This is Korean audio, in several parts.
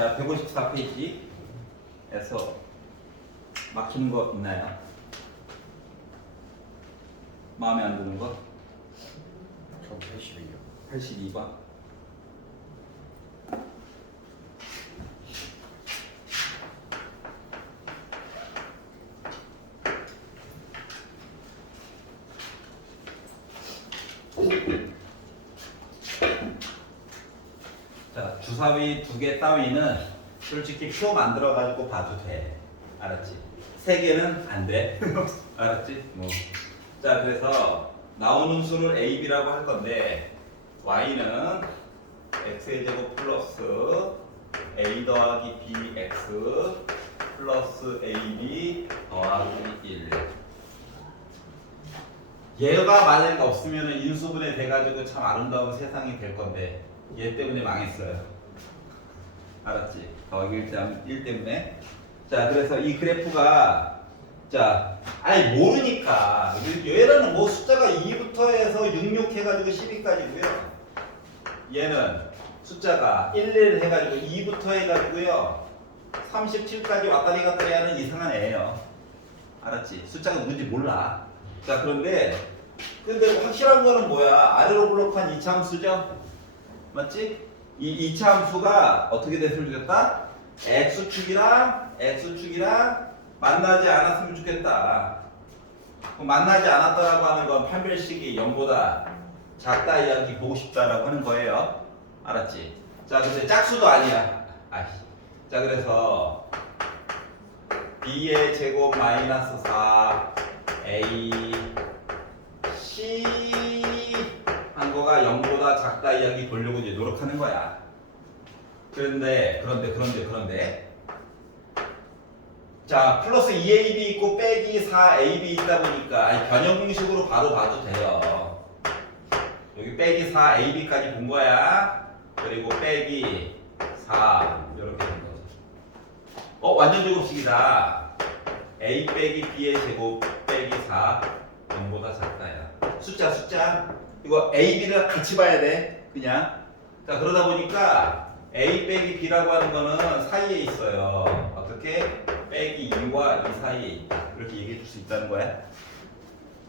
자, 154페이지에서 막히는 거 있나요? 마음에 안 드는 거? 전 82요. 82번. 자, 주사위 2개 따위는 솔직히 표 만들어 가지고 봐도 돼. 알았지? 3개는 안 돼. 알았지? 뭐. 자, 그래서 나오는 수를 a, b라고 할 건데 y는 x의 제곱 플러스 a 더하기 bx 플러스 ab 더하기 1. 얘가 만약에 없으면 인수분해 돼가지고 참 아름다운 세상이 될 건데 얘 때문에 망했어요. 알았지? 더하기 1 때문에. 자, 그래서 이 그래프가 자, 아니 모르니까 얘는 뭐 숫자가 2부터 해서 66 해가지고 12까지고요. 얘는 숫자가 11 해가지고 2부터 해가지고요 37까지 왔다리 갔다리 하는 이상한 애예요. 알았지? 숫자가 누군지 몰라. 자, 근데 확실한 거는 뭐야? 아래로 블록한 이차함수죠? 맞지? 이 이차함수가 어떻게 됐으면 좋겠다? x축이랑 x축이랑 만나지 않았으면 좋겠다. 만나지 않았다라고 하는 건 판별식이 0보다 작다 이야기 보고 싶다라고 하는 거예요. 알았지? 자, 근데 짝수도 아니야. 아이씨. 자, 그래서 b의 제곱 마이너스 4 a c 한 거가 0보다 작다 이야기 보려고 이제 노력하는 거야. 그런데 자, 플러스 2ab 있고 빼기 4ab 있다 보니까 아니, 변형 공식으로 바로 봐도 돼요. 여기 빼기 4ab까지 본 거야. 그리고 빼기 4 이렇게 된 거죠. 완전 제곱식이다. a 빼기 b의 제곱 빼기 4 0보다 작다야. 숫자 이거 a, b를 같이 봐야 돼. 그냥. 자, 그러다 보니까 a 빼기 b라고 하는 거는 사이에 있어요. 어떻게? 빼기 2와 2 사이에 있다. 이렇게 얘기해 줄 수 있다는 거야.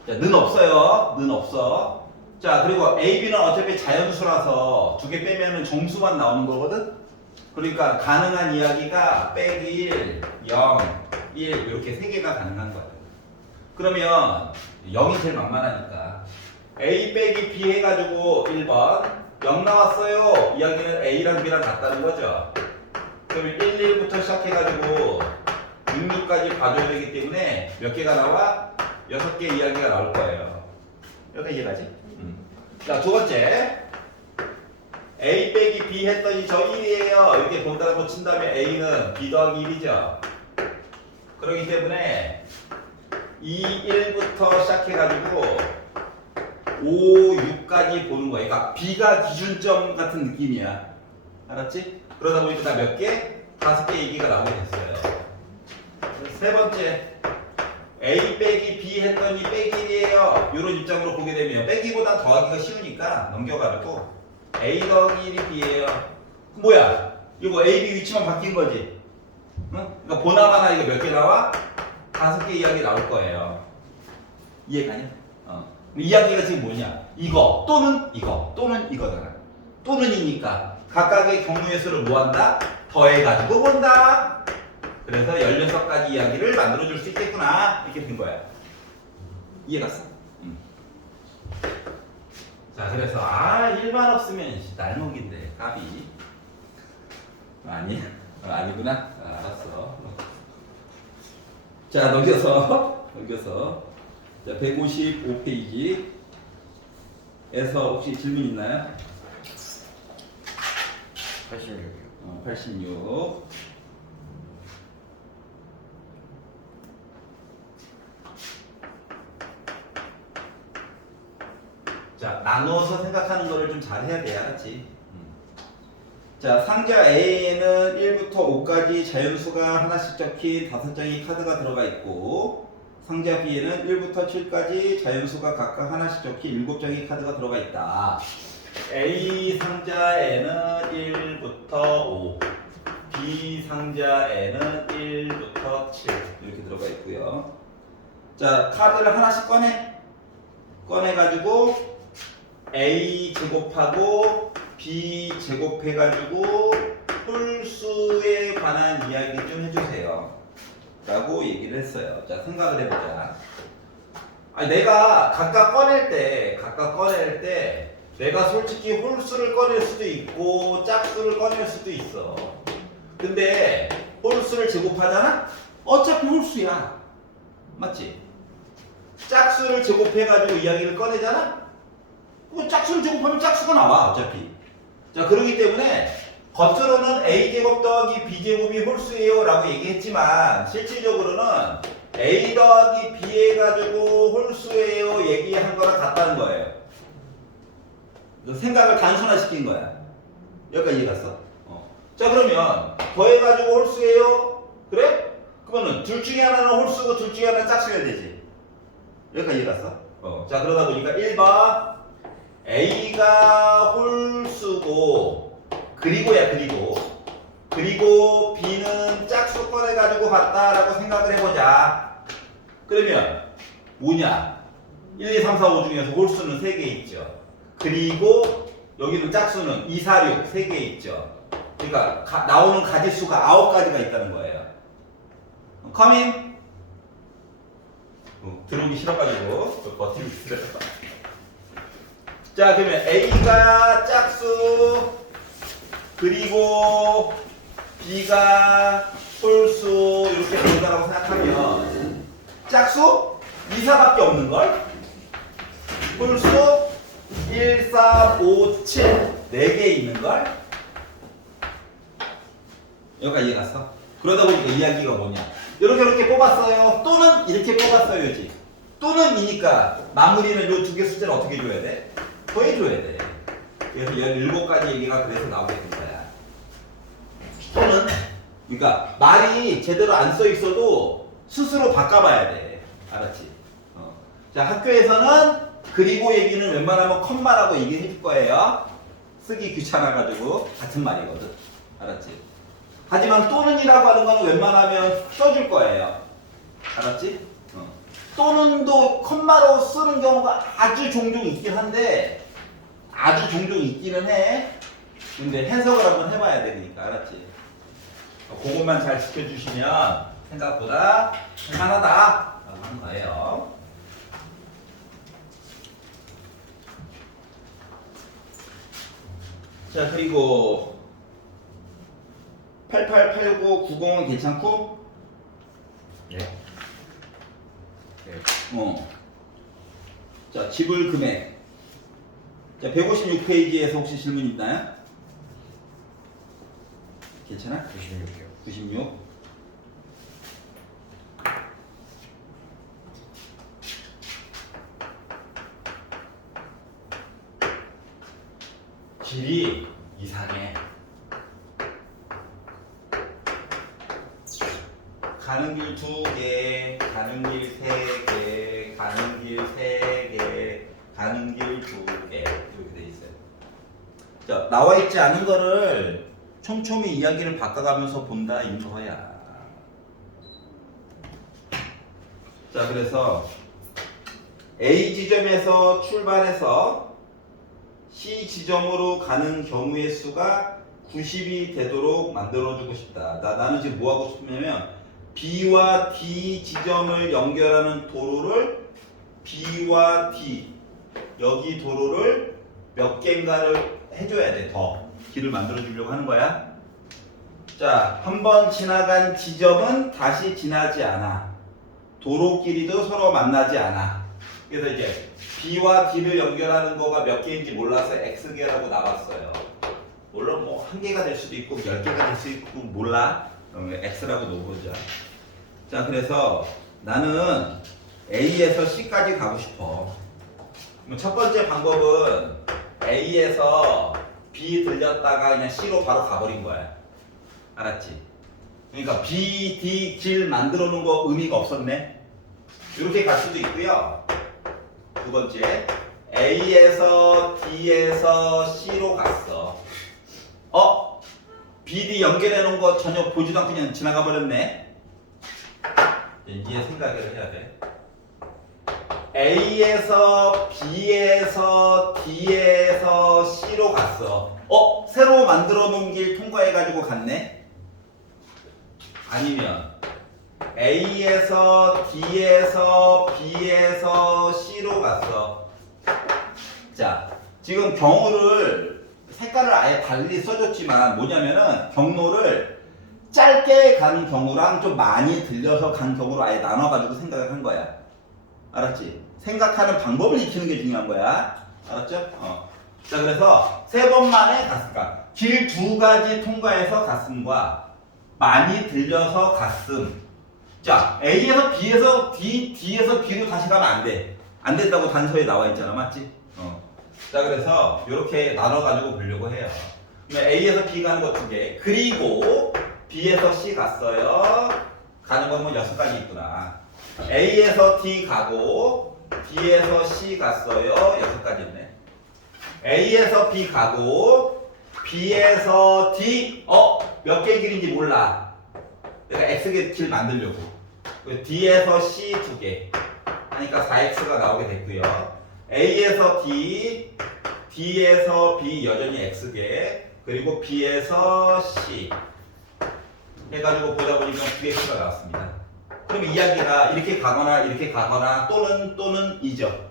자, 는 없어요. 는 없어. 자, 그리고 a, b는 어차피 자연수라서 2개 빼면은 정수만 나오는 거거든. 그러니까 가능한 이야기가 빼기 1, 0, 1 이렇게 3개가 가능한 거야. 그러면 0이 제일 만만하니까 a 빼기 b 해가지고 1번 0 나왔어요. 이야기는 a랑 b랑 같다는 거죠. 그러면 1, 1부터 시작해가지고 66까지 봐줘야 되기 때문에 몇 개가 나와? 6개 이야기가 나올 거예요. 이렇게 이해가지? 자, 두 번째 a 빼기 b 했더니 저 1이에요. 이렇게 본다고 친 다음에 a는 b 더하기 1이죠. 그렇기 때문에 2, 1부터 시작해가지고 5, 6까지 보는 거야. 그러니까 b가 기준점 같은 느낌이야. 알았지? 그러다 보니까 몇 개? 5개 얘기가 나오게 됐어요. 세 번째 a 빼기 b 했더니 빼기 1이에요. 이런 입장으로 보게 되면 빼기보다 더하기가 쉬우니까 넘겨가지고 a 더하기 1이 b예요. 뭐야? 이거 a, b 위치만 바뀐 거지. 응? 그러니까 보나마나 이거 몇 개 나와? 5개 이야기 나올 거예요. 이해가냐? 이야기가 지금 뭐냐? 이거 또는 이거 또는 이거잖아. 또는이니까 각각의 경우의 수를 뭐한다? 더해가지고 본다. 그래서 16가지 이야기를 만들어줄 수 있겠구나. 이렇게 된 거야. 이해갔어? 자, 그래서 1만 없으면 날먹인데 갑이 아니구나. 알았어. 자, 넘겨서 자, 155페이지에서 혹시 질문 있나요? 86이요. 86. 자, 나누어서 생각하는 거를 좀 잘 해야 돼. 알았지? 자, 상자 A에는 1부터 5까지 자연수가 하나씩 적힌 5장의 카드가 들어가 있고, 상자 B에는 1부터 7까지 자연수가 각각 하나씩 적힌 7장의 카드가 들어가 있다. A 상자에는 1부터 5, B 상자에는 1부터 7 이렇게 들어가 있고요. 자, 카드를 하나씩 꺼내가지고 A 제곱하고 B 제곱해가지고 홀수에 관한 이야기 좀 해주세요 라고 얘기를 했어요. 자, 생각을 해보자. 아니, 내가 각각 꺼낼 때 내가 솔직히 홀수를 꺼낼 수도 있고 짝수를 꺼낼 수도 있어. 근데 홀수를 제곱하잖아? 어차피 홀수야. 맞지? 짝수를 제곱해가지고 이야기를 꺼내잖아? 그럼 짝수를 제곱하면 짝수가 나와 어차피. 자, 그러기 때문에 겉으로는 A제곱 더하기 B제곱이 홀수예요 라고 얘기했지만 실질적으로는 A 더하기 B 해가지고 홀수예요 얘기한 거랑 같다는 거예요. 생각을 단순화시킨 거야. 여기까지 이해 갔어? 자, 그러면 더해가지고 홀수예요? 그래? 그러면은 둘 중에 하나는 홀수고 둘 중에 하나는 짝수여야 되지. 여기까지 이해 갔어? 자, 그러다 보니까 1번 A가 홀수고 그리고 B는 짝수 꺼내가지고 갔다라고 생각을 해보자. 그러면 뭐냐? 1, 2, 3, 4, 5 중에서 홀수는 3개 있죠. 그리고 여기는 짝수는 2, 4, 6 3개 있죠. 그러니까 나오는 가지수가 9가지가 있다는 거예요. Come in. 들어오기 싫어가지고 버티고 있어요. 자, 그러면 A가 짝수 그리고 B가 홀수 이렇게 된다고 생각하면 짝수 2, 4밖에 없는걸? 홀수 1, 4, 5, 7 4개 있는걸? 여기까지 이해 갔어? 그러다 보니까 이야기가 뭐냐? 이렇게 뽑았어요. 또는 이렇게 뽑았어요지. 또는 이니까 마무리는 요 두 개 숫자를 어떻게 줘야 돼? 더해줘야 돼. 그래서 17가지 얘기가 그래서 나오게 된 거야. 또는 그러니까 말이 제대로 안 써 있어도 스스로 바꿔봐야 돼. 알았지? 자, 학교에서는 그리고 얘기는 웬만하면 컴마라고 얘기해 줄 거예요. 쓰기 귀찮아가지고 같은 말이거든. 알았지? 하지만 또는이라고 하는 거는 웬만하면 써줄 거예요. 알았지? 또는도 컴마로 쓰는 경우가 아주 종종 있긴 한데 아주 종종 있기는 해. 근데 해석을 한번 해봐야 되니까. 알았지? 그것만 잘 지켜주시면 생각보다 할만하다 라고 하는 거예요. 자, 그리고 8889 90은 괜찮고? 네. 자, 지불 금액. 자, 156페이지에서 혹시 질문 있나요? 괜찮아? 96이요. 96. 길이 이상해. 가는 길 2개, 가는 길 3개, 가는 길 3개, 가는 길 2개 이렇게 돼 있어요. 자, 나와 있지 않은 거를 촘촘히 이야기를 바꿔가면서 본다 이거야. 자, 그래서 A 지점에서 출발해서 C 지점으로 가는 경우의 수가 90이 되도록 만들어주고 싶다. 나는 지금 뭐 하고 싶냐면 B와 D 지점을 연결하는 도로를 B와 D 여기 도로를 몇 개인가를 해줘야 돼. 더 길을 만들어주려고 하는 거야. 자, 한번 지나간 지점은 다시 지나지 않아. 도로 길이도 서로 만나지 않아. 그래서 이제 B와 D를 연결하는 거가 몇 개인지 몰라서 X개라고 나왔어요. 물론 뭐 한 개가 될 수도 있고 10개가 될 수도 있고 몰라. X라고 놓보자. 자, 그래서 나는 A에서 C까지 가고 싶어. 첫 번째 방법은 A에서 B 들렸다가 그냥 C로 바로 가버린 거야. 알았지? 그러니까 B, D 길 만들어 놓은 거 의미가 없었네. 이렇게 갈 수도 있고요. 두 번째, A에서 D에서 C로 갔어. BD 연결해 놓은 거 전혀 보지도 않고 그냥 지나가 버렸네. 이제 생각을 해야 돼. A에서 B에서 D에서 C로 갔어. 새로 만들어 놓은 길 통과해가지고 갔네? 아니면 A에서 D에서 B에서 C로 갔어. 자, 지금 경로를 색깔을 아예 달리 써줬지만 뭐냐면은 경로를 짧게 간 경우랑 좀 많이 들려서 간 경우로 아예 나눠가지고 생각을 한 거야. 알았지? 생각하는 방법을 익히는 게 중요한 거야. 알았죠? 자, 그래서 3번 만에 갔을까? 길 2가지 통과해서 갔음과 많이 들려서 갔음. 자, A에서 B에서 D에서 B로 다시 가면 안 돼. 안 된다고 단서에 나와 있잖아. 맞지? 자, 그래서 이렇게 나눠가지고 보려고 해요. 그러면 A에서 B 가는 거 2개. 그리고 B에서 C 갔어요. 가는 건 뭐 6가지 있구나. A에서 D 가고 B에서 C 갔어요. 6가지 있네. A에서 B 가고 B에서 D 몇 개 길인지 몰라. 내가 X개 길 만들려고. D에서 C 2개 하니까 4X가 나오게 됐고요. A에서 D, D에서 B 여전히 X개, 그리고 B에서 C 해가지고 보다 보니까 2X가 나왔습니다. 그럼 이야기가 이렇게 가거나 또는 이죠.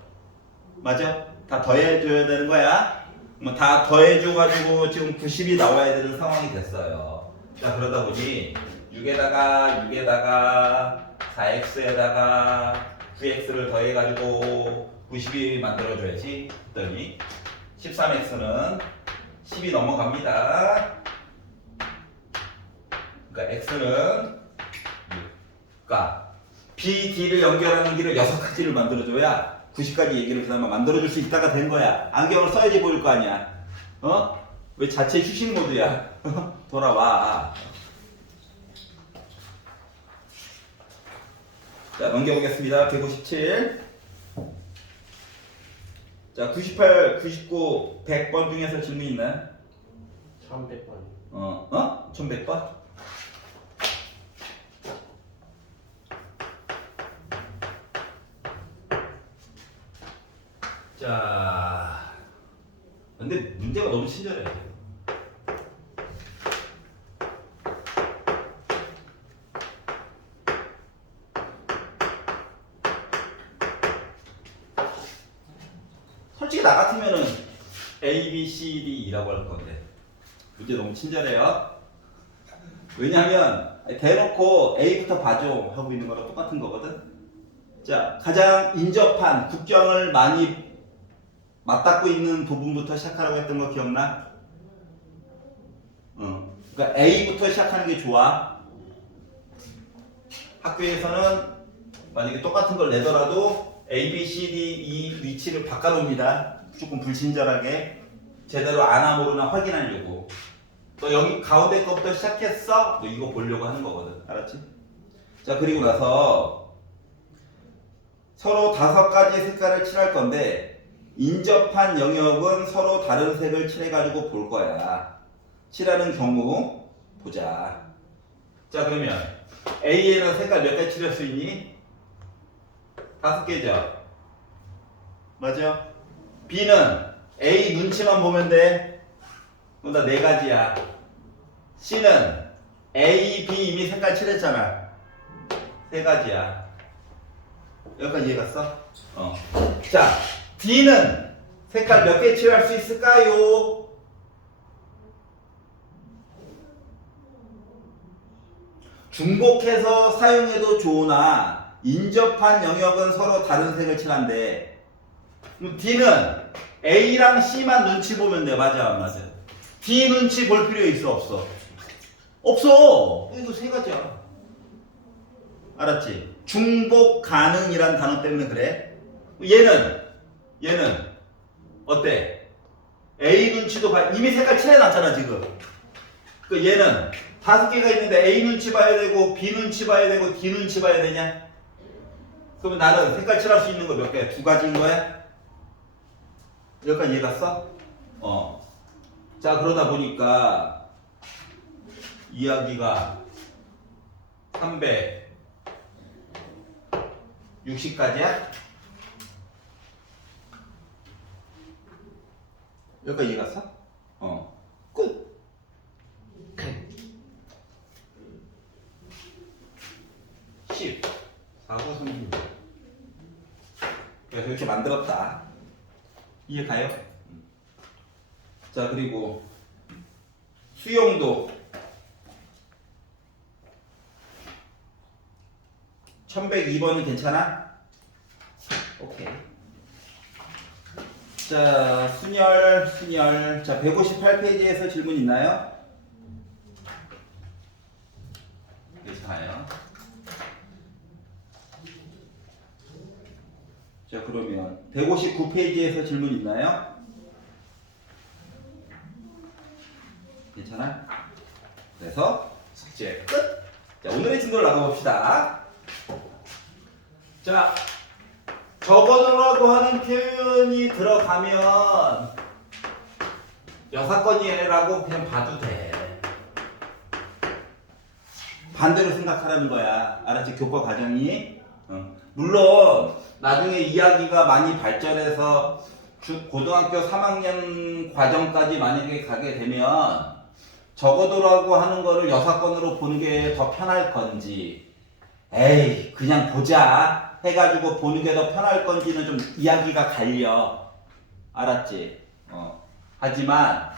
맞아? 다 더해줘야 되는 거야. 뭐 다 더해줘가지고 지금 90이 나와야 되는 상황이 됐어요. 자, 그러다 보니 6에다가 4X에다가 9X를 더해가지고 90이 만들어줘야지. 했더니 13X는 10이 넘어갑니다. 그러니까 X는 그러니까 B, D를 연결하는 길을 6가지를 만들어줘야 90까지 얘기를 그나마 만들어줄 수 있다가 된 거야. 안경을 써야지 보일 거 아니야. 왜 자체 휴식 모드야? 돌아와. 자, 넘겨보겠습니다. 157. 자, 98, 99, 100번 중에서 질문 있나요? 1100번. 1100번? 자, 근데 문제가 너무 친절해. 솔직히 나 같으면은 A, B, C, D, E라고 할 건데 문제 너무 친절해요. 왜냐면 대놓고 A부터 봐줘 하고 있는 거랑 똑같은 거거든. 자, 가장 인접한 국경을 많이 맞닿고 있는 부분부터 시작하라고 했던 거 기억나? 그러니까 A부터 시작하는 게 좋아. 학교에서는 만약에 똑같은 걸 내더라도 A, B, C, D, E 위치를 바꿔놓습니다. 조금 불친절하게 제대로 아나 모르나 확인하려고. 너 여기 가운데 거부터 시작했어? 너 이거 보려고 하는 거거든. 알았지? 자, 그리고 나서 서로 5가지 색깔을 칠할 건데 인접한 영역은 서로 다른 색을 칠해가지고 볼 거야. 칠하는 경우 보자. 자, 그러면 A에는 색깔 몇 개 칠할 수 있니? 5개죠. 맞아? B는 A 눈치만 보면 돼. 그럼 다 4가지야. C는 A, B 이미 색깔 칠했잖아. 3가지야. 여기까지 이해갔어? 자, D는 색깔 몇 개 칠할 수 있을까요? 중복해서 사용해도 좋으나 인접한 영역은 서로 다른 색을 칠한대. D는 A랑 C만 눈치 보면 돼. 맞아, 맞아. D 눈치 볼 필요 있어, 없어? 없어. 이거 3가지야. 알았지? 중복 가능이란 단어 때문에 그래. 얘는 어때? A 눈치도 봐. 이미 색깔 칠해놨잖아 지금. 그 얘는 5개가 있는데 A 눈치 봐야 되고 B 눈치 봐야 되고 D 눈치 봐야 되냐? 그러면 나는 색깔 칠할 수 있는 거 몇 개? 2가지인 거야? 여기까지 이해 갔어? 자, 그러다 보니까 이야기가 360까지야? 여기까지 이해 갔어? 끝. (10) 4, 9, 36. 그래서 이렇게 만들었다. 이해 가요? 자, 그리고 수용도 1102번은 괜찮아? 오케이. 자, 순열. 자, 158페이지에서 질문 있나요? 괜찮아요. 자, 그러면 159페이지에서 질문 있나요? 괜찮아? 그래서 숙제 끝! 자, 오늘의 진도를 나가봅시다. 자, 적어놓으라고 하는 표현이 들어가면 여사건이라고 그냥 봐도 돼. 반대로 생각하라는 거야. 알았지? 교과 과정이. 물론 나중에 이야기가 많이 발전해서 고등학교 3학년 과정까지 만약에 가게 되면 적어도라고 하는 거를 여사건으로 보는 게 더 편할 건지, 에이 그냥 보자 해가지고 보는 게 더 편할 건지는 좀 이야기가 갈려. 알았지? 하지만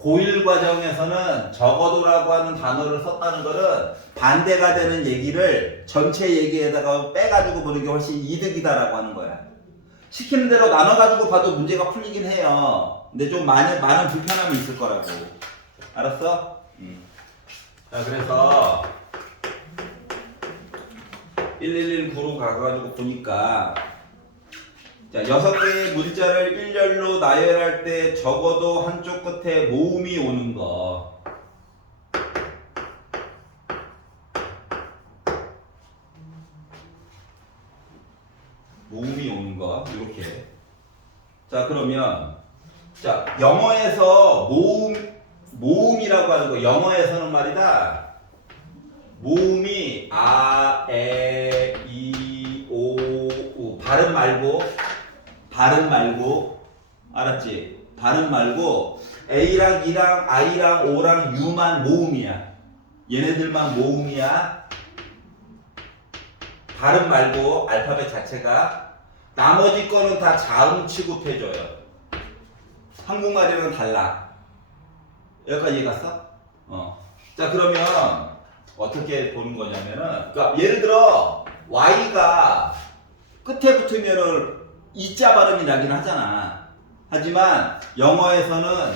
고1 과정에서는 적어도라고 하는 단어를 썼다는 거는 반대가 되는 얘기를 전체 얘기에다가 빼가지고 보는 게 훨씬 이득이다라고 하는 거야. 시키는 대로 나눠가지고 봐도 문제가 풀리긴 해요. 근데 좀 많은 불편함이 있을 거라고. 알았어? 자, 그래서 1119로 가가지고 보니까, 자, 6개의 문자를 일렬로 나열할 때 적어도 한쪽 끝에 모음이 오는 거. 모음이 오는 거. 이렇게. 자, 그러면, 자, 영어에서 모음이라고 하는 거. 영어에서는 말이다. 모음이 아, 에, 이, 오, 우. 발음 말고. 알았지? 발음 말고 A랑 E랑 I랑 O랑 U만 모음이야. 얘네들만 모음이야. 발음 말고 알파벳 자체가. 나머지 거는 다 자음 취급해줘요. 한국말이랑 달라. 여기까지 이해 갔어? 자, 그러면 어떻게 보는 거냐면은, 그러니까 예를 들어 Y가 끝에 붙으면은 이자 발음이 나긴 하잖아. 하지만 영어에서는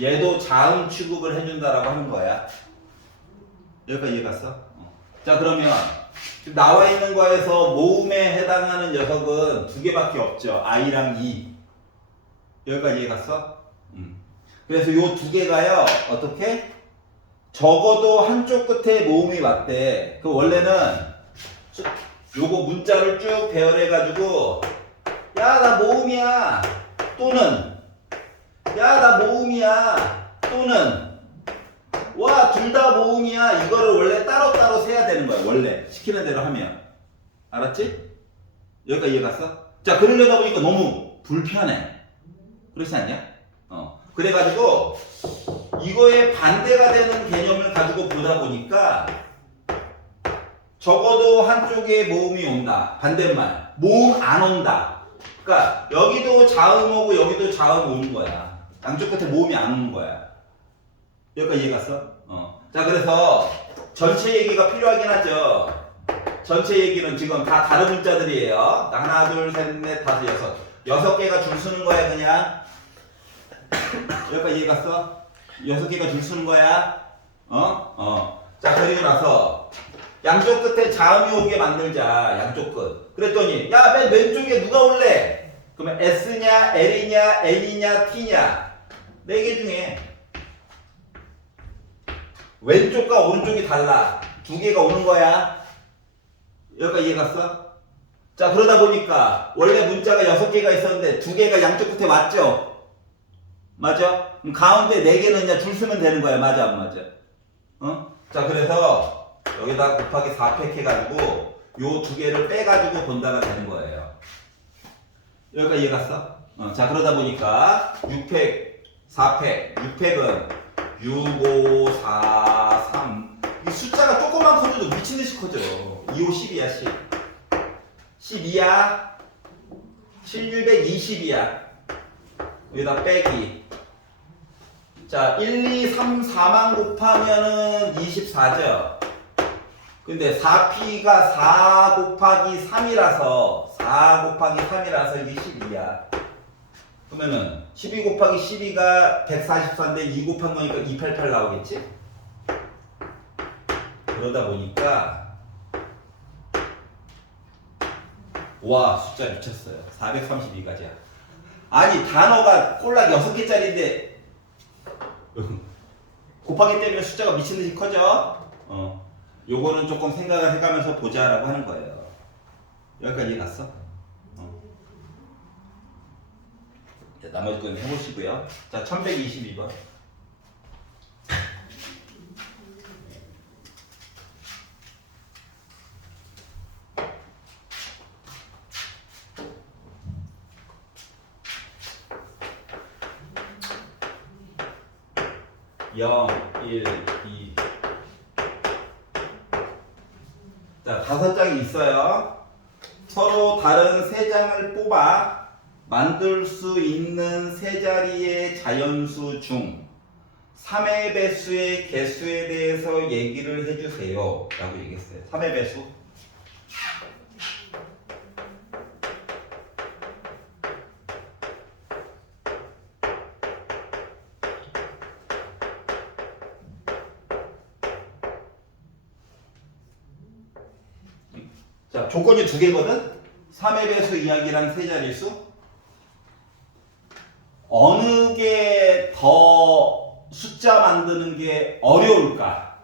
얘도 자음 취급을 해준다라고 하는 거야. 여기까지 이해 갔어? 자, 그러면 지금 나와 있는 거에서 모음에 해당하는 녀석은 2개밖에 없죠. I랑 E. 여기까지 이해 갔어? 그래서 요 2개가요, 어떻게? 적어도 한쪽 끝에 모음이 왔대. 그 원래는 요거 문자를 쭉 배열해가지고, 야, 나 모음이야. 또는, 야, 나 모음이야. 또는, 와, 둘 다 모음이야. 이거를 원래 따로따로 세야 되는 거야. 원래. 시키는 대로 하면. 알았지? 여기까지 이해 갔어? 자, 그러려다 보니까 너무 불편해. 그렇지 않냐? 그래가지고, 이거에 반대가 되는 개념을 가지고 보다 보니까 적어도 한쪽에 모음이 온다. 반대말. 모음 안 온다. 그러니까 여기도 자음 오고 여기도 자음 오는 거야. 양쪽 끝에 모음이 안 오는 거야. 여기까지 이해 갔어? 자, 그래서 전체 얘기가 필요하긴 하죠. 전체 얘기는 지금 다 다른 문자들이에요. 하나, 둘, 셋, 넷, 다섯, 여섯. 6개가 줄 서는 거야, 그냥. 여기까지 이해 갔어? 6개가 줄 서는 거야. 자, 그리고 나서 양쪽 끝에 자음이 오게 만들자. 양쪽 끝. 그랬더니 야, 맨 왼쪽에 누가 올래? 그러면 S냐, L이냐, N이냐, T냐. 4개 중에 왼쪽과 오른쪽이 달라. 2개가 오는 거야. 여기까지 이해 갔어? 자, 그러다 보니까 원래 문자가 6개가 있었는데 2개가 양쪽 끝에 왔죠? 맞아? 그럼 가운데 4개는 그냥 줄 서면 되는 거야. 맞아, 안 맞아? 자, 그래서 여기다 곱하기 4팩 해가지고 요 두 개를 빼가지고 본다가 되는 거예요. 여기까지 이해 갔어? 자, 그러다 보니까 6팩, 4팩, 6팩은 6, 5, 4, 3. 이 숫자가 조금만 커져도 미친듯이 커져. 2, 5, 10이야, 10. 12야. 7, 620이야. 여기다 빼기. 자, 1, 2, 3, 4만 곱하면은 24죠. 근데 4P가 4 곱하기 3이라서 4 곱하기 3이라서 이게 12야. 그러면은 12 곱하기 12가 144인데 2 곱한 거니까 288 나오겠지? 그러다 보니까 와, 숫자 미쳤어요. 432가지야. 아니, 단어가 꼴락 6개짜리인데 곱하기 때문에 숫자가 미친듯이 커져. 요거는 조금 생각을 해가면서 보자라고 하는 거예요. 여기까지 갔어? 자, 나머지 건 해보시고요. 자, 1122번. 영, 1, 2. 자, 5장이 있어요. 서로 다른 3장을 뽑아 만들 수 있는 세 자리의 자연수 중 3의 배수의 개수에 대해서 얘기를 해주세요. 라고 얘기했어요. 3의 배수. 자, 조건이 2개거든? 3의 배수 이야기랑 세 자릿수. 어느 게 더 숫자 만드는 게 어려울까?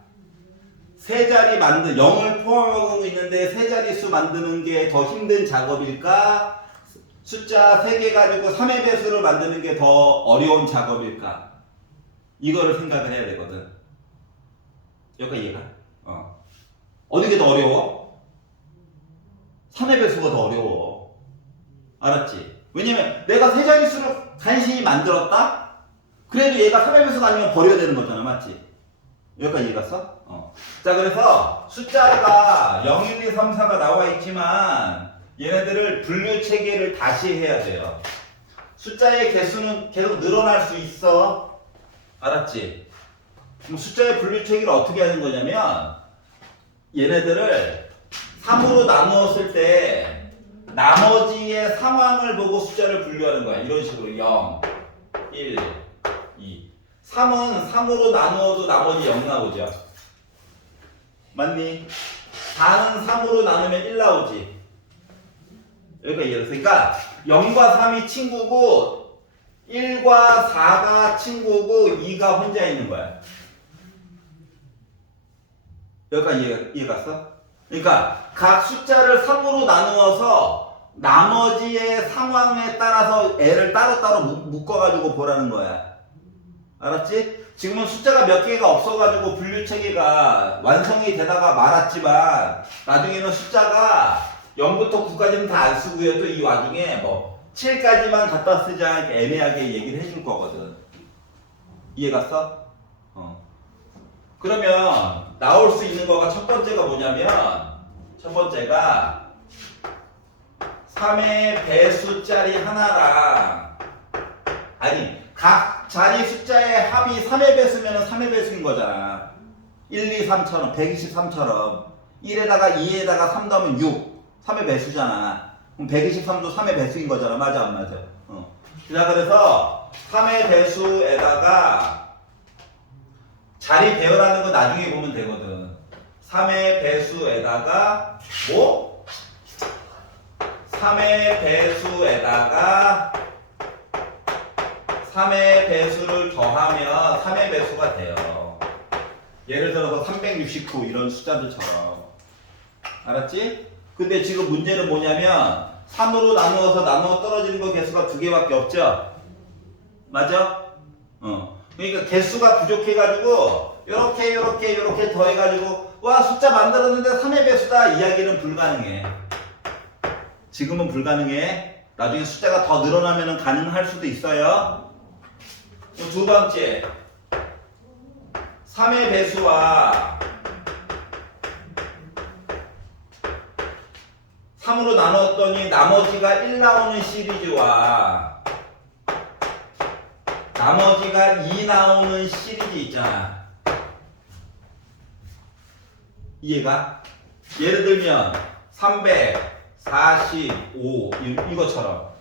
세 자리 0을 포함하고 있는데 세 자릿수 만드는 게 더 힘든 작업일까? 숫자 3개 가지고 3의 배수를 만드는 게 더 어려운 작업일까? 이거를 생각을 해야 되거든. 여기까지 이해가? 어느 게 더 어려워? 3의 배수가 더 어려워. 알았지? 왜냐면 내가 세 자릿수를 간신히 만들었다? 그래도 얘가 3의 배수가 아니면 버려야 되는 거잖아. 맞지? 여기까지 이해갔어? 자, 그래서 숫자가 0, 1, 2, 3, 4가 나와 있지만 얘네들을 분류 체계를 다시 해야 돼요. 숫자의 개수는 계속 늘어날 수 있어. 알았지? 그럼 숫자의 분류 체계를 어떻게 하는 거냐면 얘네들을 3으로 나누었을 때 나머지의 상황을 보고 숫자를 분류하는 거야. 이런 식으로 0, 1, 2. 3은 3으로 나누어도 나머지 0 나오죠. 맞니? 4는 3으로 나누면 1 나오지. 여기가 이해됐어. 그러니까 0과 3이 친구고 1과 4가 친구고 2가 혼자 있는 거야. 여기까지 이해 갔어? 그러니까 각 숫자를 3으로 나누어서 나머지의 상황에 따라서 애를 따로따로 묶어가지고 보라는 거야. 알았지? 지금은 숫자가 몇 개가 없어가지고 분류체계가 완성이 되다가 말았지만 나중에는 숫자가 0부터 9까지는 다 안 쓰고요. 또 이 와중에 뭐 7까지만 갖다 쓰자 이렇게 애매하게 얘기를 해줄 거거든. 이해 갔어? 그러면 나올 수 있는 거가 첫 번째가 뭐냐면 첫 번째가 3의 배수짜리 하나랑 아니 각 자리 숫자의 합이 3의 배수면 3의 배수인 거잖아. 1, 2, 3처럼 123처럼 1에다가 2에다가 3 더하면 6 3의 배수잖아. 그럼 123도 3의 배수인 거잖아. 맞아 안 맞아? 자, 그래서 3의 배수에다가 자리 배열하는 거 나중에 보면 되거든. 3의 배수에다가 뭐? 3의 배수에다가 3의 배수를 더하면 3의 배수가 돼요. 예를 들어서 369 이런 숫자들처럼. 알았지? 근데 지금 문제는 뭐냐면 3으로 나누어서 나누어 떨어지는 거 개수가 2개밖에 없죠? 맞아? 그러니까 개수가 부족해가지고 요렇게 더해가지고 와 숫자 만들었는데 3의 배수다 이야기는 불가능해. 지금은 불가능해. 나중에 숫자가 더 늘어나면 가능할 수도 있어요. 두 번째 3의 배수와 3으로 나눴더니 나머지가 1 나오는 시리즈와 나머지가 2 나오는 시리즈 있잖아. 이해가? 예를 들면 345 이것처럼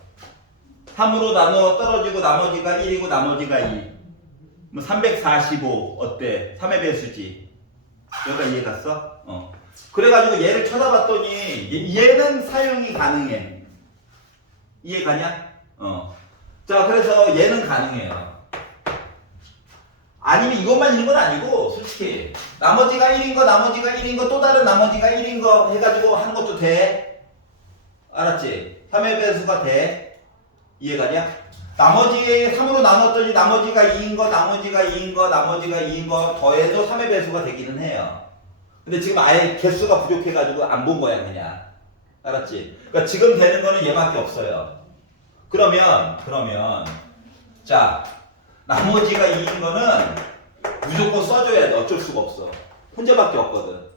3으로 나누어 떨어지고 나머지가 1이고 나머지가 2. 뭐 345 어때? 3의 배수지. 여기까지 이해 갔어? 그래가지고 얘를 쳐다봤더니 얘는 사용이 가능해. 이해 가냐? 자, 그래서 얘는 가능해요. 아니면 이것만 있는 건 아니고 솔직히 나머지가 1인 거 나머지가 1인 거 또 다른 나머지가 1인 거 해가지고 하는 것도 돼. 알았지? 3의 배수가 돼. 이해 가냐? 나머지 3으로 나눴더니 나머지가 2인 거 나머지가 2인 거 나머지가 2인 거 더해도 3의 배수가 되기는 해요. 근데 지금 아예 개수가 부족해가지고 안 본 거야 그냥. 알았지? 그러니까 지금 되는 거는 얘밖에 없어요. 그러면 자 나머지가 2인 거는 무조건 써줘야 돼. 어쩔 수가 없어. 혼자밖에 없거든.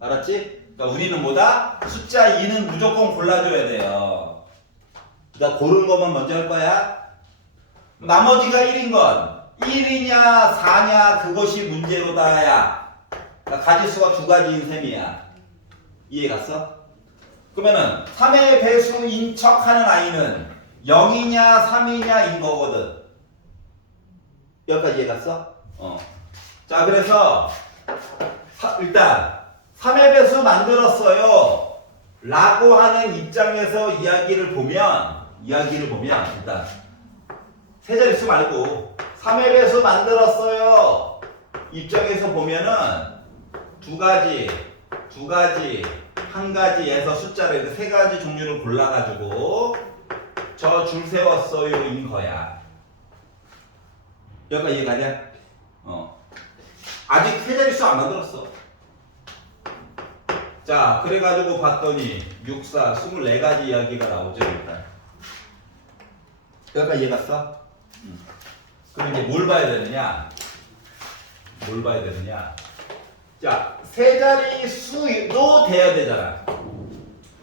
알았지? 그러니까 우리는 뭐다? 숫자 2는 무조건 골라줘야 돼요. 그러니까 고른 것만 먼저 할 거야. 나머지가 1인 건 1이냐 4냐 그것이 문제로다야. 그러니까 가지수가 두 가지인 셈이야. 이해 갔어? 그러면은 3의 배수인 척하는 아이는 0이냐 3이냐인 거거든. 여기까지 이해 갔어? 자, 그래서 일단 3의 배수 만들었어요 라고 하는 입장에서 이야기를 보면 일단 세 자릿수 말고 3의 배수 만들었어요 입장에서 보면은 두 가지, 한 가지에서 숫자를 이렇게 세 가지 종류를 골라가지고 저 줄 세웠어요인 거야. 여기까지 이해가냐? 아직 세 자릿수 안 만들었어. 자, 그래가지고 봤더니 6, 4, 24가지 이야기가 나오죠, 일단. 여기까지 이해갔어? 그럼 이제 뭘 봐야 되느냐? 자, 세 자릿수도 돼야 되잖아.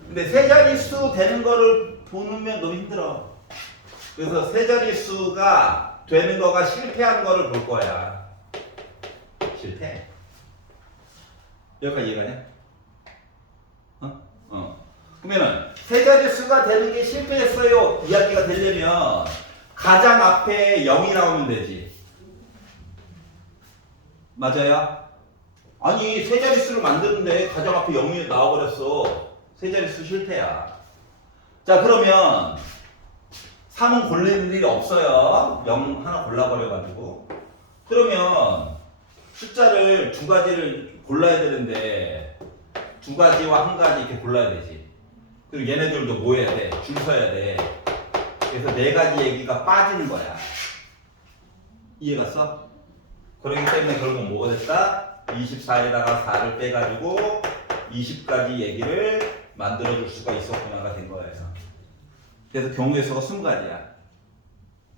근데 세 자릿수 되는 거를 보면 너무 힘들어. 그래서 세 자릿수가 되는 거가 실패한 거를 볼 거야. 실패. 여기까지 이해가냐? 그러면은 세 자릿수가 되는 게 실패했어요 이야기가 되려면 가장 앞에 0이 나오면 되지. 맞아요? 아니 세 자릿수를 만드는데 가장 앞에 0이 나와버렸어. 세 자릿수 실패야. 자, 그러면 3은 고를 일이 없어요. 0 하나 골라버려가지고. 그러면 숫자를 두 가지를 골라야 되는데 두 가지와 한 가지 이렇게 골라야 되지. 그리고 얘네들도 뭐 해야 돼? 줄 서야 돼. 그래서 네 가지 얘기가 빠지는 거야. 이해 갔어? 그렇기 때문에 결국 뭐가 됐다? 24에다가 4를 빼가지고 20가지 얘기를 만들어줄 수가 있었구나가 된 거예요. 그래서 경우의 수가 20가지야.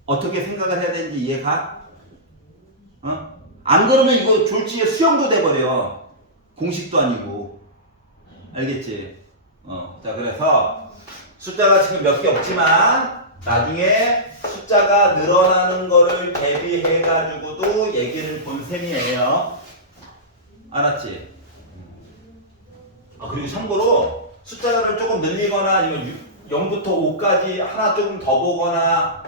어떻게 생각을 해야 되는지 이해가? 안 그러면 이거 졸지에 수영도 돼버려. 공식도 아니고. 알겠지? 자, 그래서 숫자가 지금 몇 개 없지만 나중에 숫자가 늘어나는 거를 대비해가지고도 얘기를 본 셈이에요. 알았지? 그리고 참고로 숫자를 조금 늘리거나 아니면 0부터 5까지 하나 조금 더 보거나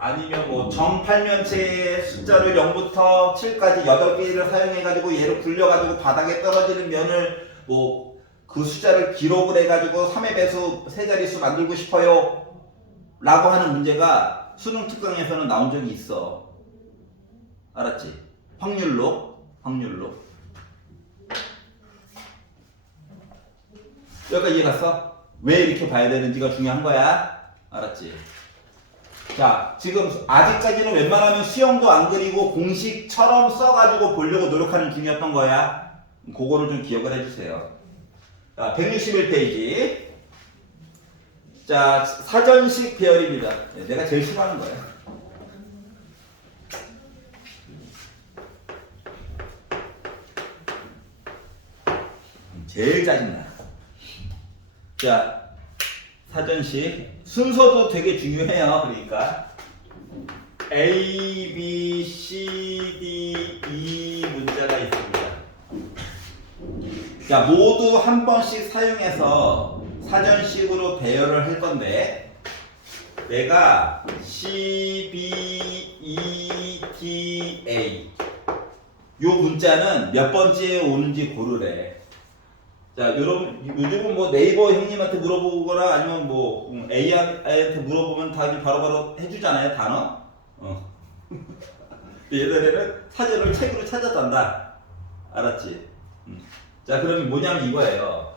아니면 뭐 정팔면체의 숫자를 0부터 7까지 8개를 사용해가지고 얘를 굴려가지고 바닥에 떨어지는 면을 뭐 그 숫자를 기록을 해가지고 3의 배수 세 자릿수 만들고 싶어요 라고 하는 문제가 수능 특강에서는 나온 적이 있어. 알았지? 확률로. 여기까지 이해 갔어? 왜 이렇게 봐야 되는지가 중요한 거야. 알았지? 자, 지금 아직까지는 웬만하면 수영도 안 그리고 공식처럼 써가지고 보려고 노력하는 중이었던 거야. 그거를 좀 기억을 해주세요. 자, 161페이지. 자, 사전식 배열입니다. 네, 내가 제일 싫어하는 거야. 제일 짜증나. 자, 사전식 순서도 되게 중요해요. 그러니까 A, B, C, D, E 문자가 있습니다. 자, 모두 한 번씩 사용해서 사전식으로 배열을 할 건데 내가 C, B, E, D, A 요 문자는 몇 번째에 오는지 고르래. 자, 여러분 요즘은 뭐 네이버 형님한테 물어보거나 아니면 뭐 AI한테 물어보면 답이 바로바로 해주잖아요, 단어. 예전에는 사전을 책으로 찾았단다. 알았지? 자, 그러면 뭐냐면 이거예요.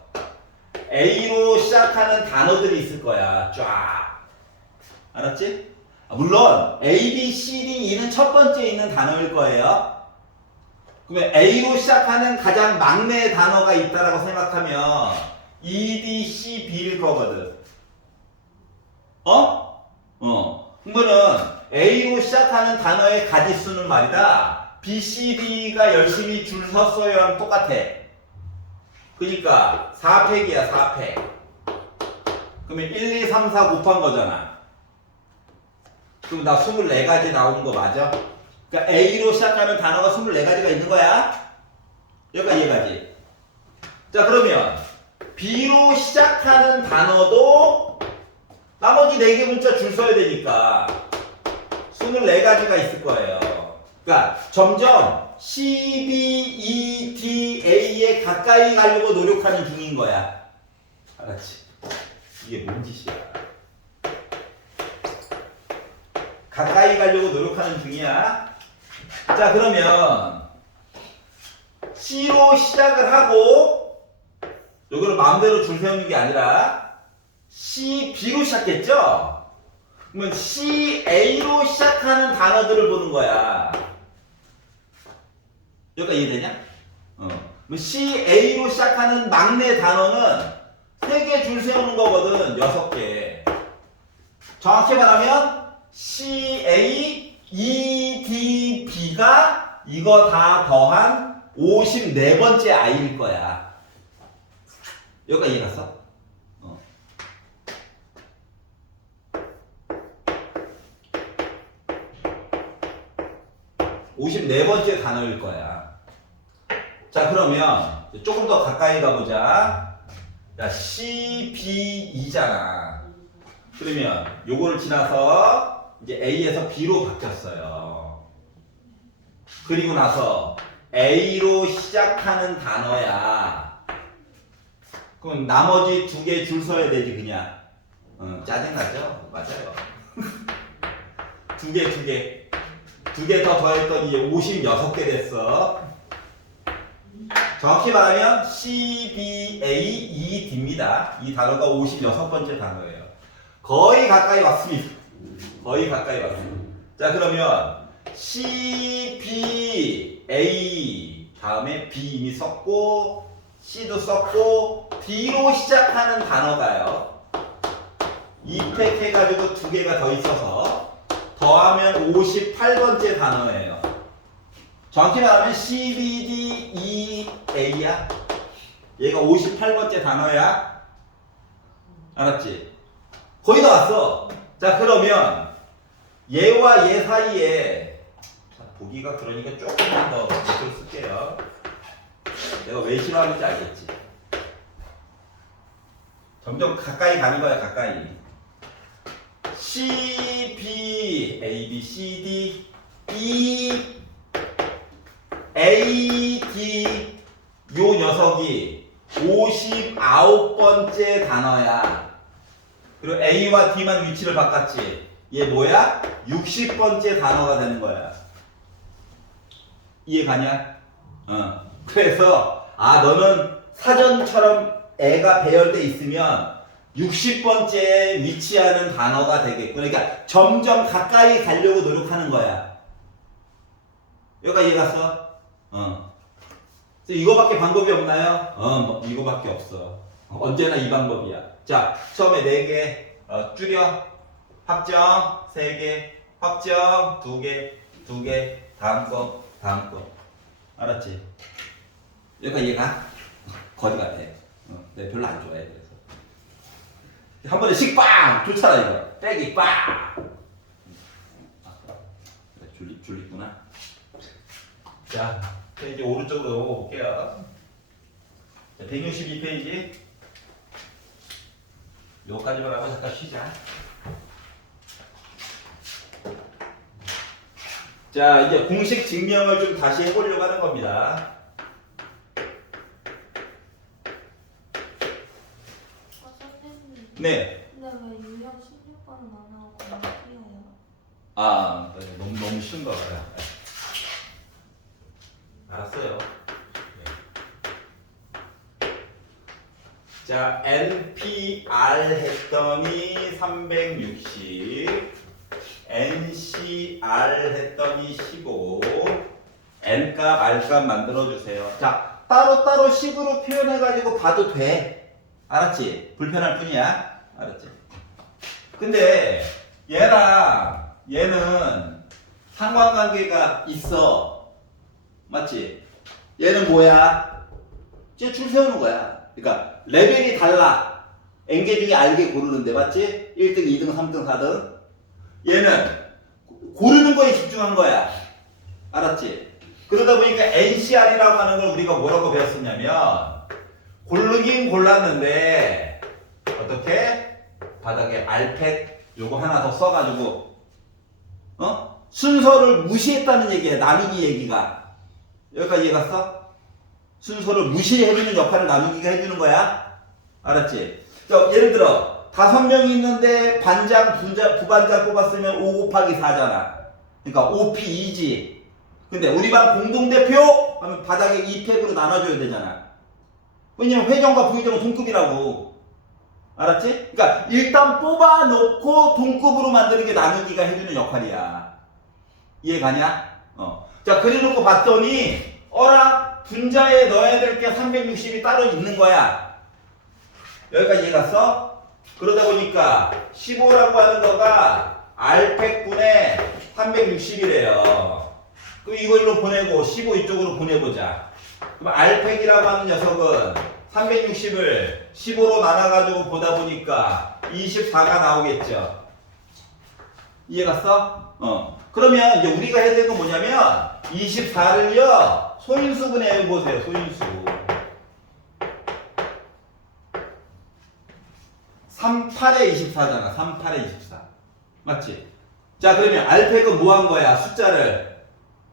A로 시작하는 단어들이 있을 거야. 쫙. 알았지? 물론 A, B, C, D, E는 첫 번째에 있는 단어일 거예요. 그러면 A로 시작하는 가장 막내 단어가 있다라고 생각하면 E, D, C, B일 거거든. 그러면은 A로 시작하는 단어의 가지수는 말이다. B, C, D가 열심히 줄 섰어요랑 똑같아. 그러니까 4팩이야, 4팩. 그러면 1, 2, 3, 4 곱한 거잖아. 그럼 나 24가지 나오는 거 맞아? 그러니까 A로 시작하는 단어가 24가지가 있는 거야. 여기까지 이해가지? 자, 그러면 B로 시작하는 단어도 나머지 4개 문자 줄 서야 되니까 24가지가 있을 거예요. 그러니까 점점 C, B, E, D, A에 가까이 가려고 노력하는 중인 거야. 알았지? 이게 뭔 짓이야? 가까이 가려고 노력하는 중이야. 자, 그러면 C로 시작을 하고 요거를 마음대로 줄 세우는 게 아니라 C, B로 시작했죠? 그러면 C, A로 시작하는 단어들을 보는 거야. 여기가 이해되냐? 그럼 C, A로 시작하는 막내 단어는 3개 줄 세우는 거거든. 6개. 정확히 말하면 C, A, E, D, B가 이거 다 더한 54번째 I일 거야. 여기가 이해 갔어? 54번째 단어일 거야. 자, 그러면 조금 더 가까이 가보자. 자, C, B, E잖아. 그러면 요거를 지나서 이제 A에서 B로 바뀌었어요. 그리고 나서 A로 시작하는 단어야. 그럼 나머지 2개 줄 서야 되지, 그냥. 짜증나죠? 맞아요. 2개. 2개 더 더했더니 이제 56개 됐어. 정확히 말하면 C, B, A, E, D입니다. 이 단어가 56번째 단어예요. 거의 가까이 왔습니다. 자, 그러면 C, B, A 다음에 B 이미 썼고 C도 썼고 D로 시작하는 단어가요. 2팩 해가지고 2개가 더 있어서 더하면 58번째 단어예요. 정확히 말하면 C, B, D, E, A야. 얘가 58번째 단어야. 알았지? 거의 다 왔어. 자, 그러면 얘와 얘 사이에 자, 보기가 그러니까 조금만 더 밑으로 쓸게요. 내가 왜 싫어하는지 알겠지? 점점 가까이 가는 거야, 가까이. C, B, A, B, C, D, E, A, D 요 녀석이 59번째 단어야. 그리고 A와 D만 위치를 바꿨지. 얘 뭐야? 60번째 단어가 되는 거야. 이해 가냐? 그래서 너는 사전처럼 애가 배열돼 있으면 60번째에 위치하는 단어가 되겠고, 그러니까 점점 가까이 가려고 노력하는 거야. 여기까지 이해갔어? 그래서 이거밖에 방법이 없나요? 뭐 이거밖에 없어. 언제나 이 방법이야. 자, 처음에 4개 줄여. 확정 3개, 확정 2개, 2개, 다음 거. 알았지? 여기까지 이해가? 거지 같아. 내가 별로 안 좋아해. 그래서 한 번에 식빵! 좋잖아 이거. 빼기 빵! 그래, 줄리구나. 자, 페이지 오른쪽으로 넘어볼게요. 162페이지. 요까지만 하고 잠깐 쉬자. 자, 이제 공식 증명을 좀 다시 해보려고 하는 겁니다. 선생님. 네. 근데 왜 유형 16번은 안 나오고 어떻게해요? 아, 너무 쉬운 거 봐요. 알았어요. 네. 자, NPR 했더니 360, NCR 했더니 15, N값, R값 만들어주세요. 자, 따로따로 식으로 표현해가지고 봐도 돼. 알았지? 불편할 뿐이야. 알았지? 근데 얘랑 얘는 상관관계가 있어. 맞지? 얘는 뭐야? 쟤 줄 세우는 거야. 그러니까 레벨이 달라. N개 중에 R개 고르는데 맞지? 1등, 2등, 3등, 4등. 얘는 고르는 거에 집중한 거야. 알았지? 그러다 보니까 NCR이라고 하는 걸 우리가 뭐라고 배웠었냐면 고르긴 골랐는데 어떻게? 바닥에 알팩 요거 하나 더 써가지고 순서를 무시했다는 얘기야. 나누기 얘기가. 여기까지 이해갔어? 순서를 무시해주는 역할을 나누기가 해주는 거야. 알았지? 자, 예를 들어 5명이 있는데 반장, 부반장 뽑았으면 5 곱하기 4잖아. 그러니까 5P 2지. 근데 우리 반 공동대표 하면 바닥에 2팩으로 나눠줘야 되잖아. 왜냐면 회장과 부회장은 동급이라고. 알았지? 그러니까 일단 뽑아놓고 동급으로 만드는 게 나누기가 해주는 역할이야. 이해가냐? 자, 그래놓고 봤더니 어라? 분자에 넣어야 될 게 360이 따로 있는 거야. 여기까지 이해갔어? 그러다 보니까 15라고 하는 거가 R팩분의 360이래요. 그럼 이걸로 보내고 15 이쪽으로 보내보자. 그럼 R팩이라고 하는 녀석은 360을 15로 나눠가지고 보다 보니까 24가 나오겠죠. 이해갔어? 그러면 이제 우리가 해야 되는 건 뭐냐면 24를요 소인수분해 해보세요. 소인수. 38에 24잖아. 38에 24. 맞지? 자, 그러면 R팩은 뭐 한 거야? 숫자를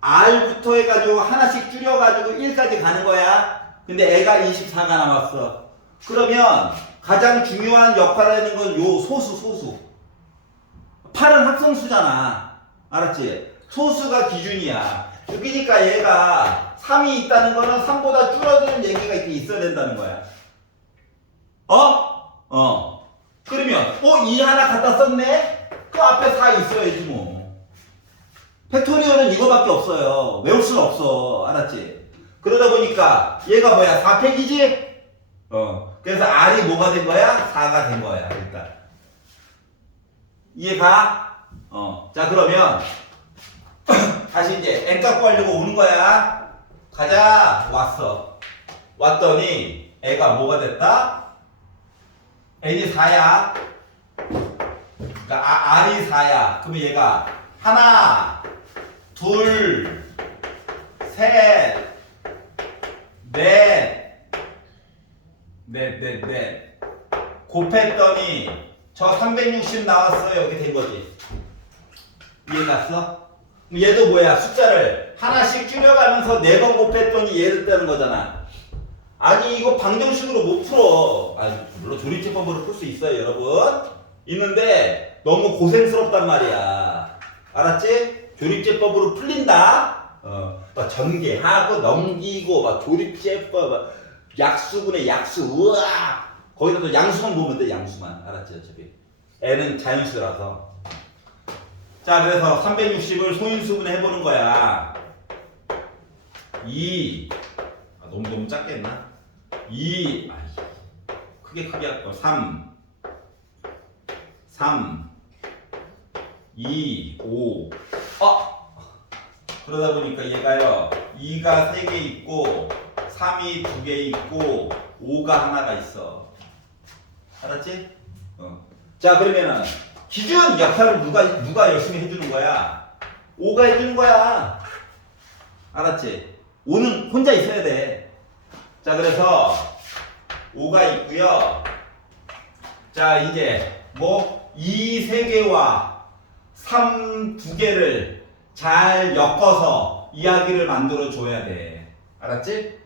R부터 해가지고 하나씩 줄여가지고 1까지 가는 거야. 근데 애가 24가 남았어. 그러면 가장 중요한 역할을 하는 건 요 소수. 8은 합성수잖아. 알았지? 소수가 기준이야. 그러니까 얘가 3이 있다는 거는 3보다 줄어드는 얘기가 있어야 된다는 거야. 그러면 2 하나 갖다 썼네? 그 앞에 4 있어야지 뭐. 팩토리얼은 이거밖에 없어요. 외울 수는 없어. 알았지? 그러다 보니까 얘가 뭐야? 4팩이지? 그래서 R이 뭐가 된 거야? 4가 된 거야. 일단 이해가? 자, 그러면 다시 이제 N값 구하려고 오는 거야. 가자. 왔더니 애가 뭐가 됐다? N이 4야. 그러니까 R이 4야. 그러면 얘가 하나, 둘, 셋, 넷. 곱했더니 저 360 나왔어요. 이렇게 된 거지. 이해갔어? 얘도 뭐야? 숫자를 하나씩 줄여가면서 4번 곱했더니 얘를 떼는 거잖아. 아니 이거 방정식으로 못 풀어. 물론 조립제법으로 풀 수 있어요, 여러분. 있는데 너무 고생스럽단 말이야. 알았지? 조립제법으로 풀린다. 막 전개하고 넘기고 막 조립제법, 막 약수분의 약수, 우와. 거기다 또 양수만 보면 돼, 양수만. 알았지, 어차피. n은 자연수라서. 자, 그래서 360을 소인수분해 해보는 거야. 2. 아, 너무 작게 했나? 2. 크게 할 거. 3. 2. 5. 그러다 보니까 얘가요. 2가 3개 있고, 3이 2개 있고, 5가 하나가 있어. 알았지? 자, 그러면은 기준 역할을 누가 열심히 해주는 거야? 5가 해주는 거야. 알았지? 5는 혼자 있어야 돼. 자, 그래서 5가 있고요. 자, 이제 2 3개와 3 2개를 잘 엮어서 이야기를 만들어 줘야 돼. 알았지?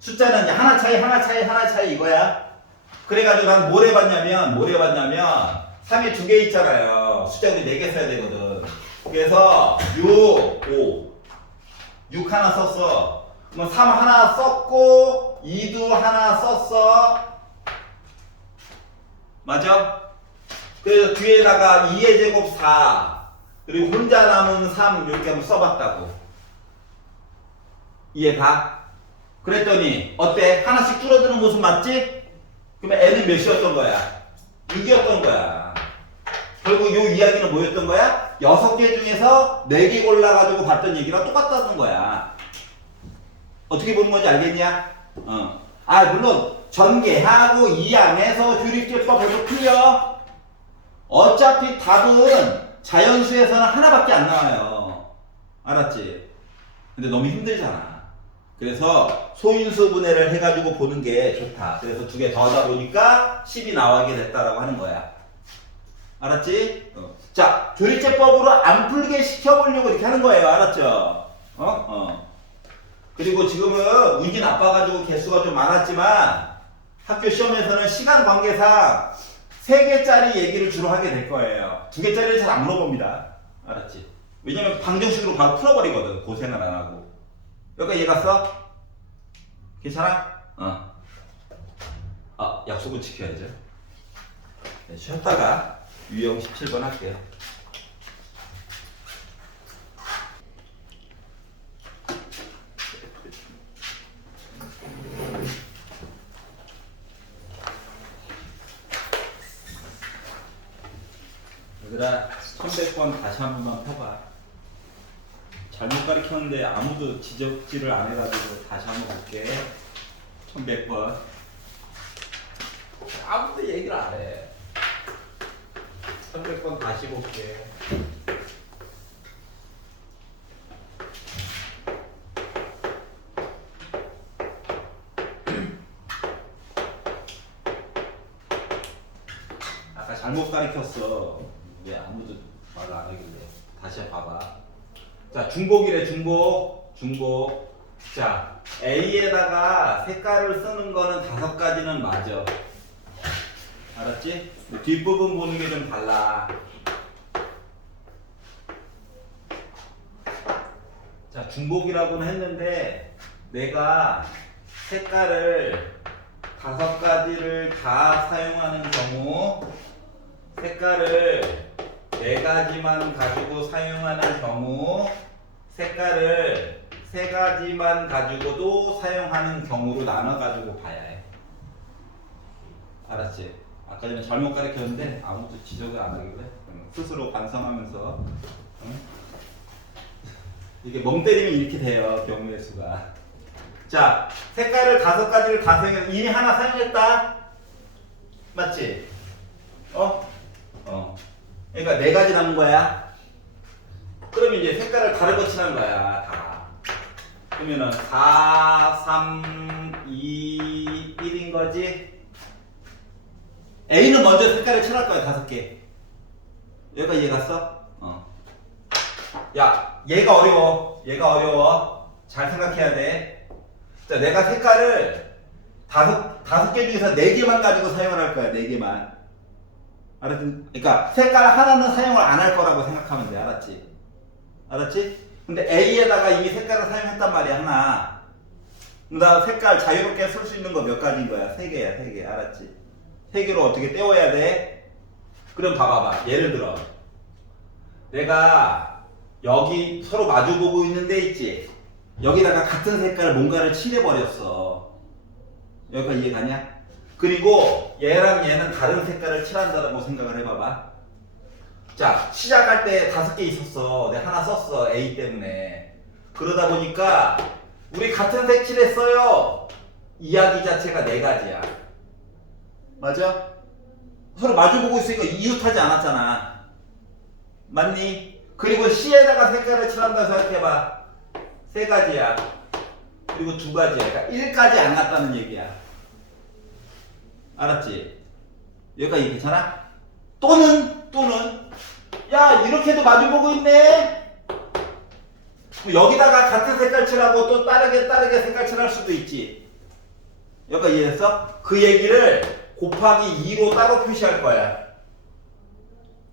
숫자는 이제 하나 차이 이거야. 그래가지고 난 뭘 해봤냐면 3에 2개 있잖아요. 숫자 우리 4개 써야 되거든. 그래서 6, 5 6 하나 썼어. 그럼 3 하나 썼고 2도 하나 썼어. 맞아? 그래서 뒤에다가 2의 제곱 4 그리고 혼자 남은 3 이렇게 한번 써봤다고. 이해가? 그랬더니 어때? 하나씩 줄어드는 모습 맞지? 그러면 n은 몇이었던 거야? 6이었던 거야. 결국 요 이야기는 뭐였던 거야? 6개 중에서 4개 골라가지고 봤던 얘기랑 똑같다는 거야. 어떻게 보는 건지 알겠냐? 물론 전개하고 이항해서 휴립제법에서 클리어. 어차피 답은 자연수에서는 하나밖에 안 나와요. 알았지? 근데 너무 힘들잖아. 그래서 소인수 분해를 해가지고 보는 게 좋다. 그래서 2개 더 하다 보니까 10이 나오게 됐다라고 하는 거야. 알았지? 자, 조립제법으로 안 풀게 시켜보려고 이렇게 하는 거예요. 알았죠? 그리고 지금은 운이 나빠가지고 개수가 좀 많았지만 학교 시험에서는 시간 관계상 3개짜리 얘기를 주로 하게 될 거예요. 2개짜리를 잘 안 물어봅니다. 알았지? 왜냐면 방정식으로 바로 풀어버리거든. 고생을 안 하고. 여기까지 이해 갔어? 괜찮아? 약속은 지켜야죠. 네, 쉬었다가 유형 17번 할게요. 얘들아 1100번 다시 한 번만 펴봐. 잘못 가르쳤는데 아무도 지적질을 안 해가지고 다시 한 번 볼게. 1100번 아무도 얘기를 안 해. 1100번 다시 볼게. 아까 잘못 가르쳤어. 왜 아무도 말을 안 하길래. 다시 봐봐. 자, 중복이래. 중복. 자, A에다가 색깔을 쓰는 거는 5가지는 맞아. 알았지? 뒷부분 보는 게 좀 달라. 자, 중복이라고는 했는데 내가 색깔을 5가지를 다 사용하는 경우, 색깔을 4가지만 가지고 사용하는 경우, 색깔을 3가지만 가지고도 사용하는 경우로 나눠가지고 봐야 해. 알았지? 아까 전에 잘못 가르쳤는데 아무도 지적을 안 하길래 스스로 반성하면서 이게 멍 때리면 이렇게 돼요. 경우의 수가. 자, 색깔을 5가지를 다 사용해서 이미 하나 사용했다. 맞지? 그러니까 4가지 남은 거야. 그러면 이제 색깔을 다른 거 칠하는 거야. 다. 그러면은 4, 3, 2, 1인 거지. A는 먼저 색깔을 칠할 거야. 5개. 여기까지 이해 갔어? 야, 얘가 어려워. 잘 생각해야 돼. 자, 내가 색깔을 5개 중에서 4개만 가지고 사용을 할 거야. 4개만. 알았지? 그러니까 색깔 하나는 사용을 안 할 거라고 생각하면 돼. 알았지? 근데 A에다가 이미 색깔을 사용했단 말이야. 하나. 나 색깔 자유롭게 쓸 수 있는 거 몇 가지인 거야? 3개야. 알았지? 세 개로 어떻게 떼워야 돼? 그럼 봐봐봐. 예를 들어 내가 여기 서로 마주보고 있는 데 있지? 여기다가 같은 색깔 뭔가를 칠해버렸어. 여기가 이해가냐? 그리고 얘랑 얘는 다른 색깔을 칠한다고 생각을 해봐봐. 자, 시작할 때 5개 있었어. 내가 하나 썼어. A 때문에. 그러다 보니까 우리 같은 색 칠했어요. 이야기 자체가 4가지야. 맞아? 서로 마주보고 있으니까 이웃하지 않았잖아. 맞니? 그리고 C에다가 색깔을 칠한다 생각해봐. 3가지야. 그리고 2가지야. 그러니까 1까지 안 갔다는 얘기야. 알았지? 여기까지 괜찮아? 또는 야 이렇게도 마주보고 있네. 여기다가 같은 색깔 칠하고 또 다르게 색깔 칠할 수도 있지. 여기까지 이해했어? 그 얘기를 곱하기 2로 따로 표시할 거야.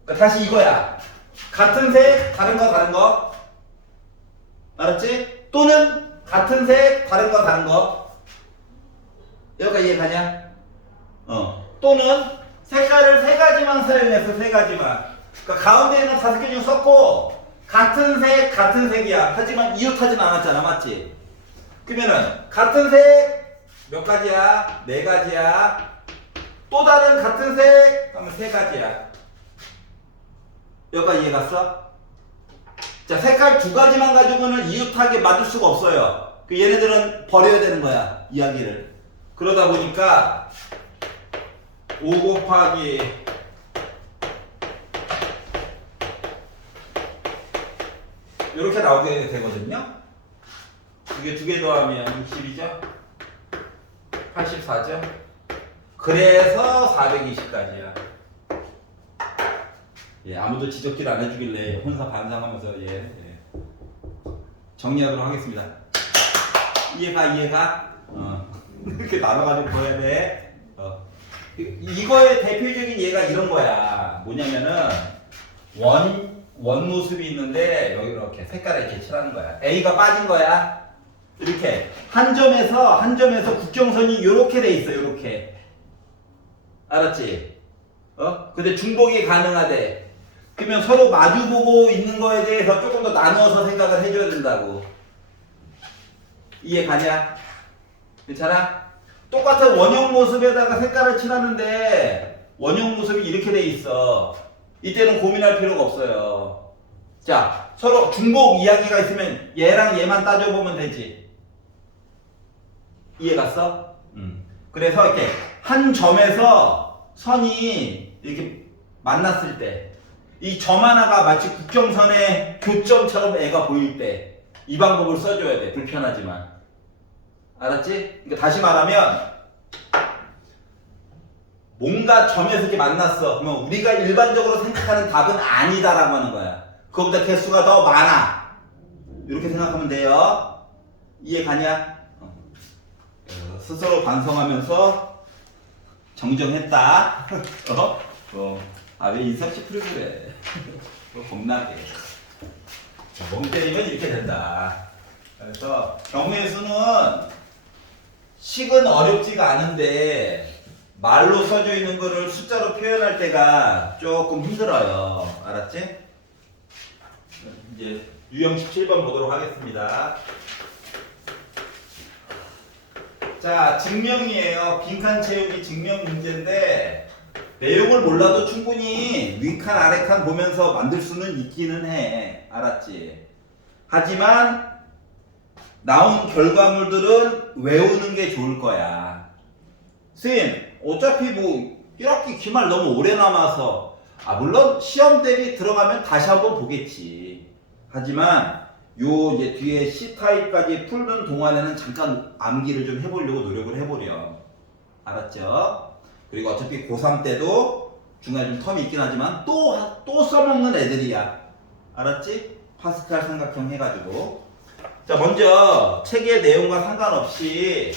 그러니까 다시 이거야. 같은 색 다른 거 알았지? 또는 같은 색 다른 거 여기까지 이해가냐? 또는 색깔을 3가지만 사용해서 3가지만. 그러니까 가운데 있는 5개 중 썼고 같은 색이야. 하지만 이웃하진 않았잖아. 맞지? 그러면은 같은 색 몇 가지야? 4가지야. 또 다른 같은 색 그러면 3가지야. 여기까지 이해갔어? 자, 색깔 2가지만 가지고는 이웃하게 맞을 수가 없어요. 그 얘네들은 버려야 되는 거야. 이야기를. 그러다 보니까 5 곱하기 이렇게 나오게 되거든요. 이게 2개 더하면 60이죠. 84죠. 그래서 420까지야. 예, 아무도 지적질 안 해주길래 혼사 반성하면서 예. 정리하도록 하겠습니다. 이해가? 이렇게 나눠가지고 보여야 돼. 이거의 대표적인 예가 이런 거야. 뭐냐면은 원 모습이 있는데 여기 이렇게 색깔을 이렇게 칠하는 거야. A가 빠진 거야. 이렇게 한 점에서 국경선이 이렇게 돼 있어. 이렇게. 알았지? 근데 중복이 가능하대. 그러면 서로 마주보고 있는 거에 대해서 조금 더 나누어서 생각을 해줘야 된다고. 이해 가냐? 괜찮아? 똑같은 원형 모습에다가 색깔을 칠하는데 원형 모습이 이렇게 돼 있어. 이때는 고민할 필요가 없어요. 자, 서로 중복 이야기가 있으면 얘랑 얘만 따져보면 되지. 이해 갔어? 그래서 이렇게 한 점에서 선이 이렇게 만났을 때 이 점 하나가 마치 국경선의 교점처럼 애가 보일 때 이 방법을 써줘야 돼. 불편하지만. 알았지? 그러니까 다시 말하면 뭔가 점에서 이렇게 만났어. 그러면 우리가 일반적으로 생각하는 답은 아니다라고 하는 거야. 그거보다 개수가 더 많아. 이렇게 생각하면 돼요. 이해 가냐? 스스로 반성하면서 정정했다. 왜 인상씨 풀이 그래? 겁나게. 멍 때리면 이렇게 된다. 그래서 경우의 수는 식은 어렵지가 않은데 말로 써져 있는 거를 숫자로 표현할 때가 조금 힘들어요. 알았지? 이제 유형 17번 보도록 하겠습니다. 자, 증명이에요. 빈칸 채우기 증명 문제인데 내용을 몰라도 충분히 위칸 아래칸 보면서 만들 수는 있기는 해. 알았지? 하지만 나온 결과물들은 외우는 게 좋을 거야. 선생님, 어차피 뭐 1학기 기말 너무 오래 남아서 물론 시험 대비 들어가면 다시 한번 보겠지. 하지만 요 이제 뒤에 C타입까지 풀는 동안에는 잠깐 암기를 좀 해보려고 노력을 해보렴. 알았죠? 그리고 어차피 고3 때도 중간에 좀 텀이 있긴 하지만 또 써먹는 애들이야. 알았지? 파스칼 삼각형 해가지고. 자, 먼저 책의 내용과 상관없이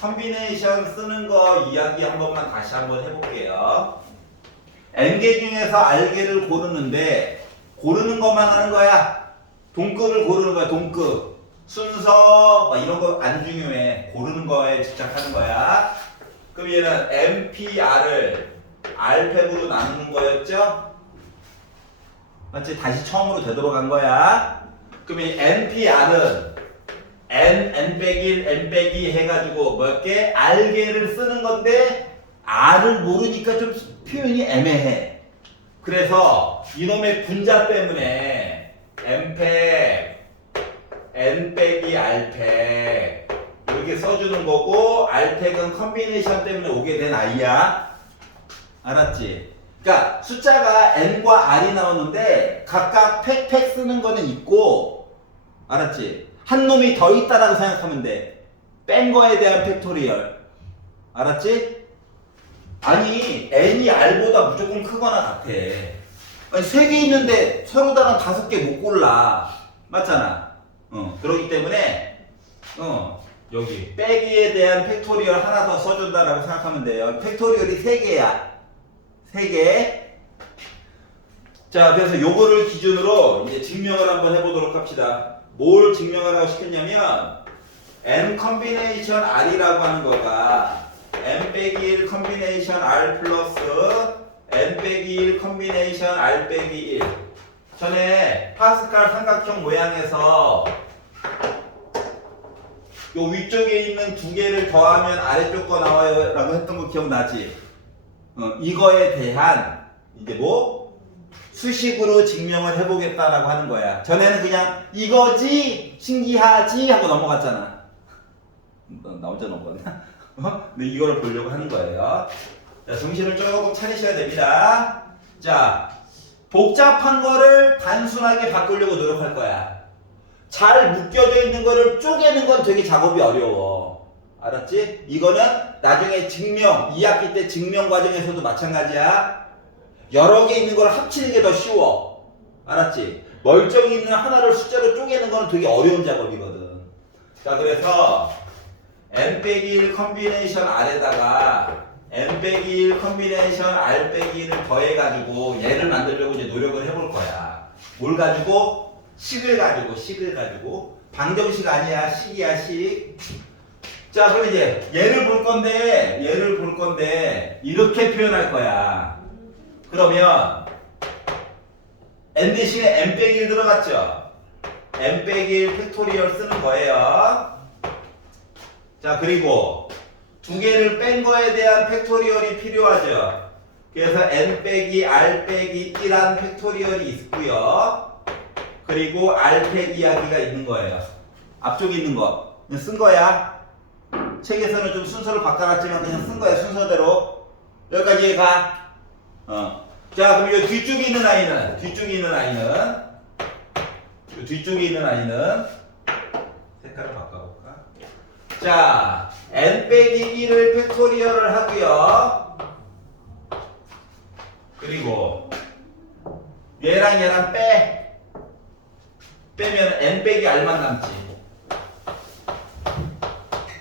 컨비네이션 쓰는 거 이야기 한 번만 다시 한번 해볼게요. N개 중에서 R개를 고르는데 고르는 것만 하는 거야. 동급을 고르는 거야. 동급. 순서 이런 거 안 중요해. 고르는 거에 집착하는 거야. 그럼 얘는 NPR을 R팩으로 나누는 거였죠? 맞지? 다시 처음으로 되돌아간 거야. 그럼 이 NPR은 N 빼기 1, N 빼기 2 해가지고 몇 개? R개를 쓰는 건데 R을 모르니까 좀 표현이 애매해. 그래서 이놈의 분자 때문에 N팩, N 빼기 R팩 이렇게 써주는 거고 R팩은 컨비네이션 때문에 오게 된 I야. 알았지? 그러니까 숫자가 N과 R이 나오는데 각각 팩 쓰는 거는 있고 알았지? 한 놈이 더 있다라고 생각하면 돼. 뺀 거에 대한 팩토리얼. 알았지? 아니 N이 R보다 무조건 크거나 같아. 아니 3개 있는데 서로 다른 5개 못 골라. 맞잖아. 그렇기 때문에 여기 빼기에 대한 팩토리얼 하나 더 써준다라고 생각하면 돼요. 팩토리얼이 3개야. 3개. 자, 그래서 요거를 기준으로 이제 증명을 한번 해보도록 합시다. 뭘 증명하라고 시켰냐면 N 컨비네이션 R이라고 하는 거가 N 빼기 1 컨비네이션 R 플러스 N 빼기 1 컨비네이션 R 빼기 1. 전에 파스칼 삼각형 모양에서 요 위쪽에 있는 두 개를 더하면 아래쪽 거 나와요 라고 했던 거 기억나지? 이거에 대한 이제 뭐 수식으로 증명을 해보겠다라고 하는 거야. 전에는 그냥 이거지 신기하지 하고 넘어갔잖아. 나 혼자 넘어갔나? 근데 이거를 보려고 하는 거예요. 자, 정신을 조금 차리셔야 됩니다. 자, 복잡한 거를 단순하게 바꾸려고 노력할 거야. 잘 묶여져 있는 거를 쪼개는 건 되게 작업이 어려워. 알았지? 이거는 나중에 증명, 2학기 때 증명 과정에서도 마찬가지야. 여러 개 있는 걸 합치는 게 더 쉬워. 알았지? 멀쩡히 있는 하나를 숫자로 쪼개는 건 되게 어려운 작업이거든. 자, 그래서 N 빼기 1 컨비네이션 R에다가 N 빼기 1 컨비네이션 R 빼기 1을 더해가지고 얘를 만들려고 이제 노력을 해볼 거야. 뭘 가지고? 식을 가지고. 방정식 아니야, 식이야, 식. 자, 그럼 이제 얘를 볼 건데 이렇게 표현할 거야. 그러면 n 대신에 n 빼기 1 들어갔죠? n 빼기 1 팩토리얼 쓰는 거예요. 자, 그리고 두 개를 뺀 거에 대한 팩토리얼이 필요하죠. 그래서 n 빼기 r 빼기 1한 팩토리얼이 있고요. 그리고 r 팩 이야기가 있는 거예요. 앞쪽에 있는 거 그냥 쓴 거야. 책에서는 좀 순서를 바꿔놨지만 그냥 쓴 거야, 순서대로. 여기까지 가. 자, 그럼 이 뒤쪽에 있는 아이는 색깔을 바꿔볼까? 자, n 빼기 1을 팩토리얼을 하고요. 그리고 얘랑 빼면 n 빼기 r만 남지.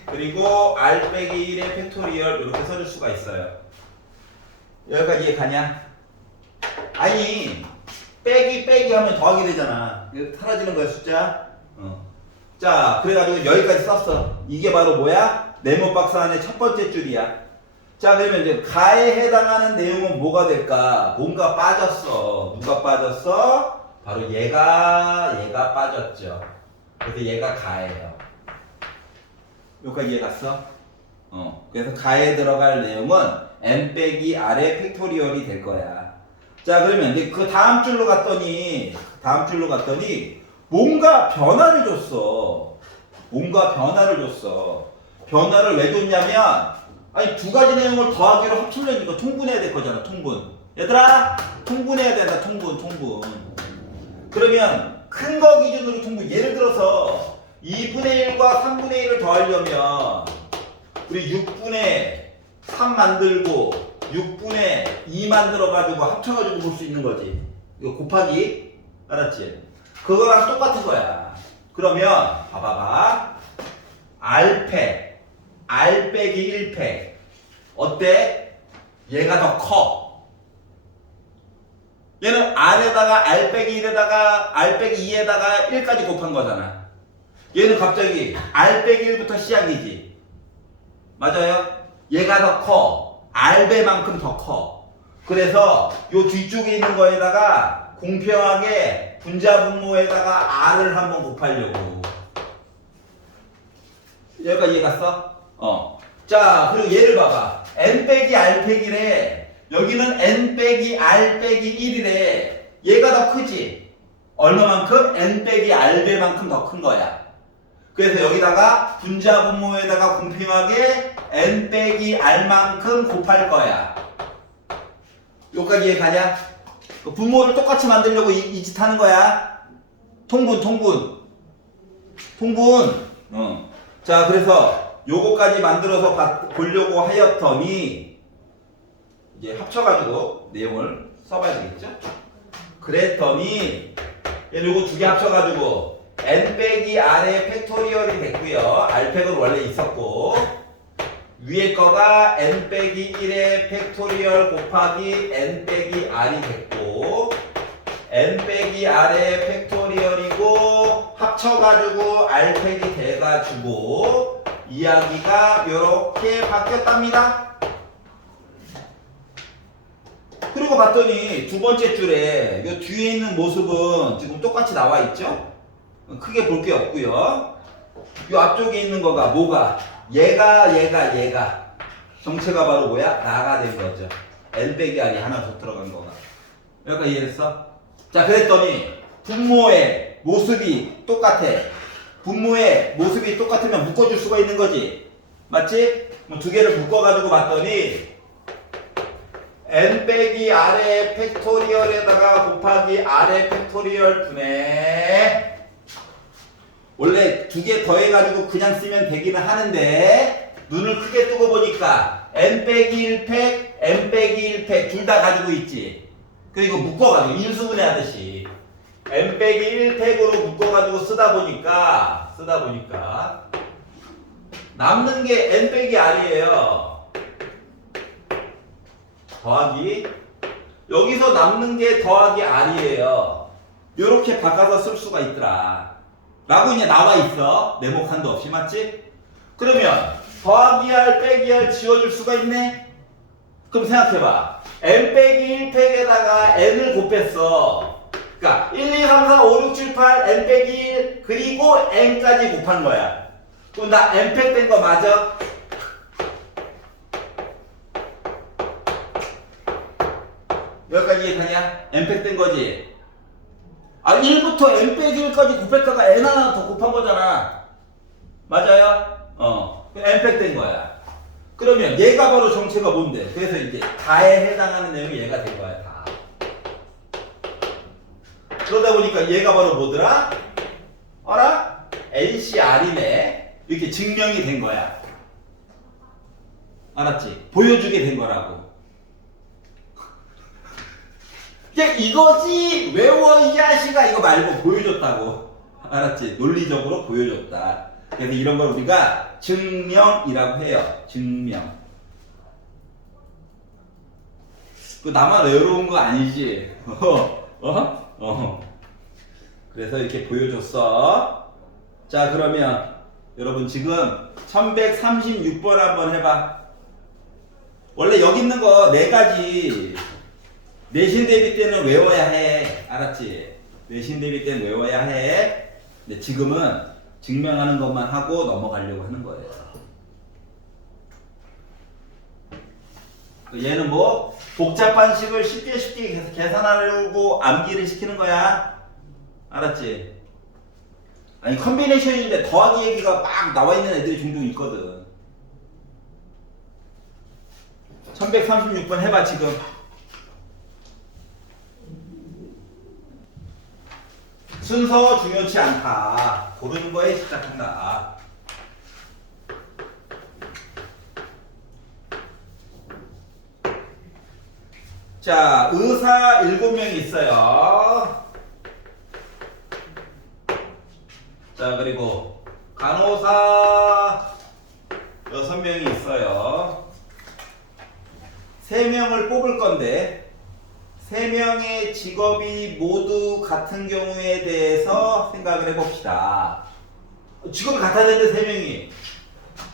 그리고 r 빼기 1의 팩토리얼 이렇게 써줄 수가 있어요. 여기까지 이해 가냐? 아니 빼기 하면 더하게 되잖아. 이거 사라지는 거야, 숫자. 자, 그래가지고 여기까지 썼어. 이게 바로 뭐야? 네모 박스 안에 첫 번째 줄이야. 자, 그러면 이제 가에 해당하는 내용은 뭐가 될까? 뭔가 빠졌어. 누가 빠졌어? 바로 얘가 빠졌죠. 그래서 얘가 가예요. 여기까지 이해 갔어? 그래서 가에 들어갈 내용은 n 빼기 r의 팩토리얼이 될 거야. 자, 그러면 이제 그 다음 줄로 갔더니 뭔가 변화를 줬어. 변화를 왜 줬냐면 아니 두 가지 내용을 더하기로 합치려니까 통분해야 될 거잖아. 통분. 얘들아, 통분해야 된다. 통분. 그러면 큰 거 기준으로 통분. 예를 들어서 2분의 1과 3분의 1을 더하려면 우리 6분의 3 만들고 6분의 2 만들어가지고 합쳐가지고 볼 수 있는 거지. 이거 곱하기. 알았지? 그거랑 똑같은 거야. 그러면 봐봐. R팩, R 빼기 1팩 어때? 얘가 더 커. 얘는 R에다가 R 빼기 1에다가 R 빼기 2에다가 1까지 곱한 거잖아. 얘는 갑자기 R 빼기 1부터 시작이지. 맞아요? 얘가 더 커. R배만큼 더 커. 그래서 요 뒤쪽에 있는 거에다가 공평하게 분자분모에다가 R을 한번 곱하려고. 여기까지 이해 갔어? 자, 그리고 얘를 봐봐. N 빼기 R 빼기래. 여기는 N 빼기 R 빼기 1이래. 얘가 더 크지? 얼마만큼? N 빼기 R배만큼 더 큰 거야. 그래서 여기다가 분자분모에다가 공평하게 N 빼기 R만큼 곱할 거야. 여기까지 이해 가냐? 분모를 똑같이 만들려고 이 짓 하는 거야. 통분. 자, 그래서 요거까지 만들어서 보려고 하였더니 이제 합쳐가지고 내용을 써봐야 되겠죠? 그랬더니 얘는 요거 두 개 합쳐가지고 N 빼기 R의 팩토리얼이 됐고요. R팩은 원래 있었고 위에 거가 N 빼기 1의 팩토리얼 곱하기 N 빼기 R이 됐고 N 빼기 R의 팩토리얼이고 합쳐가지고 R팩이 돼가지고 이야기가 이렇게 바뀌었답니다. 그리고 봤더니 두 번째 줄에 이 뒤에 있는 모습은 지금 똑같이 나와 있죠? 크게 볼 게 없고요. 이 앞쪽에 있는 거가 뭐가? 얘가 정체가 바로 뭐야? 나가 된 거죠. N 빼기 R이 하나 더 들어간 거가. 여기까지 이해했어? 자, 그랬더니 분모의 모습이 똑같아. 분모의 모습이 똑같으면 묶어줄 수가 있는 거지. 맞지? 두 개를 묶어가지고 봤더니 N 빼기 R의 팩토리얼에다가 곱하기 R의 팩토리얼 분의 원래 두 개 더해가지고 그냥 쓰면 되기는 하는데 눈을 크게 뜨고 보니까 N 빼기 1팩, N 빼기 1팩 둘 다 가지고 있지. 그리고 묶어가지고 인수분해 하듯이 N 빼기 1팩으로 묶어가지고 쓰다 보니까 남는 게 N 빼기 R이에요. 더하기 여기서 남는 게 더하기 R이에요. 요렇게 바꿔서 쓸 수가 있더라 라고 이제 나와 있어. 네모칸도 없이. 맞지? 그러면 더하기 R 빼기 R 지워줄 수가 있네. 그럼 생각해봐. N 빼기 1팩에다가 N을 곱했어. 그러니까 1, 2, 3, 4, 5, 6, 7, 8 N 빼기 1 그리고 N까지 곱한 거야. 그럼 나 N팩 된 거 맞아? 여기까지 이해가냐? N팩 된 거지? 1부터 N 빼기 1까지 곱했다가 N 하나 더 곱한 거잖아. 맞아요? N팩 된 거야. 그러면 얘가 바로 정체가 뭔데? 그래서 이제 다에 해당하는 내용이 얘가 된 거야, 다. 그러다 보니까 얘가 바로 뭐더라? 알아? NCR이네. 이렇게 증명이 된 거야. 알았지? 보여주게 된 거라고. 야, 이거지! 외워, 이 자식아! 이거 말고 보여줬다고. 알았지? 논리적으로 보여줬다. 그래서 이런 걸 우리가 증명이라고 해요. 증명. 그 나만 외로운 거 아니지? 그래서 이렇게 보여줬어. 자, 그러면 여러분 지금 1136번 한번 해봐. 원래 여기 있는 거 4가지 내신 대비 때는 외워야 해. 알았지? 내신 대비 때는 외워야 해. 근데 지금은 증명하는 것만 하고 넘어가려고 하는 거예요. 얘는 뭐 복잡한 식을 쉽게 계산하려고 암기를 시키는 거야. 알았지? 아니 컨비네이션인데 더하기 얘기가 막 나와 있는 애들이 종종 있거든. 1136번 해봐 지금. 순서 중요치 않다. 고르는 거에 시작한다. 자, 의사 7명이 있어요. 자, 그리고 간호사 6명이 있어요. 3명을 뽑을 건데 3명의 직업이 모두 같은 경우에 대해서 생각을 해봅시다. 직업이 같아야 되는데 3명이.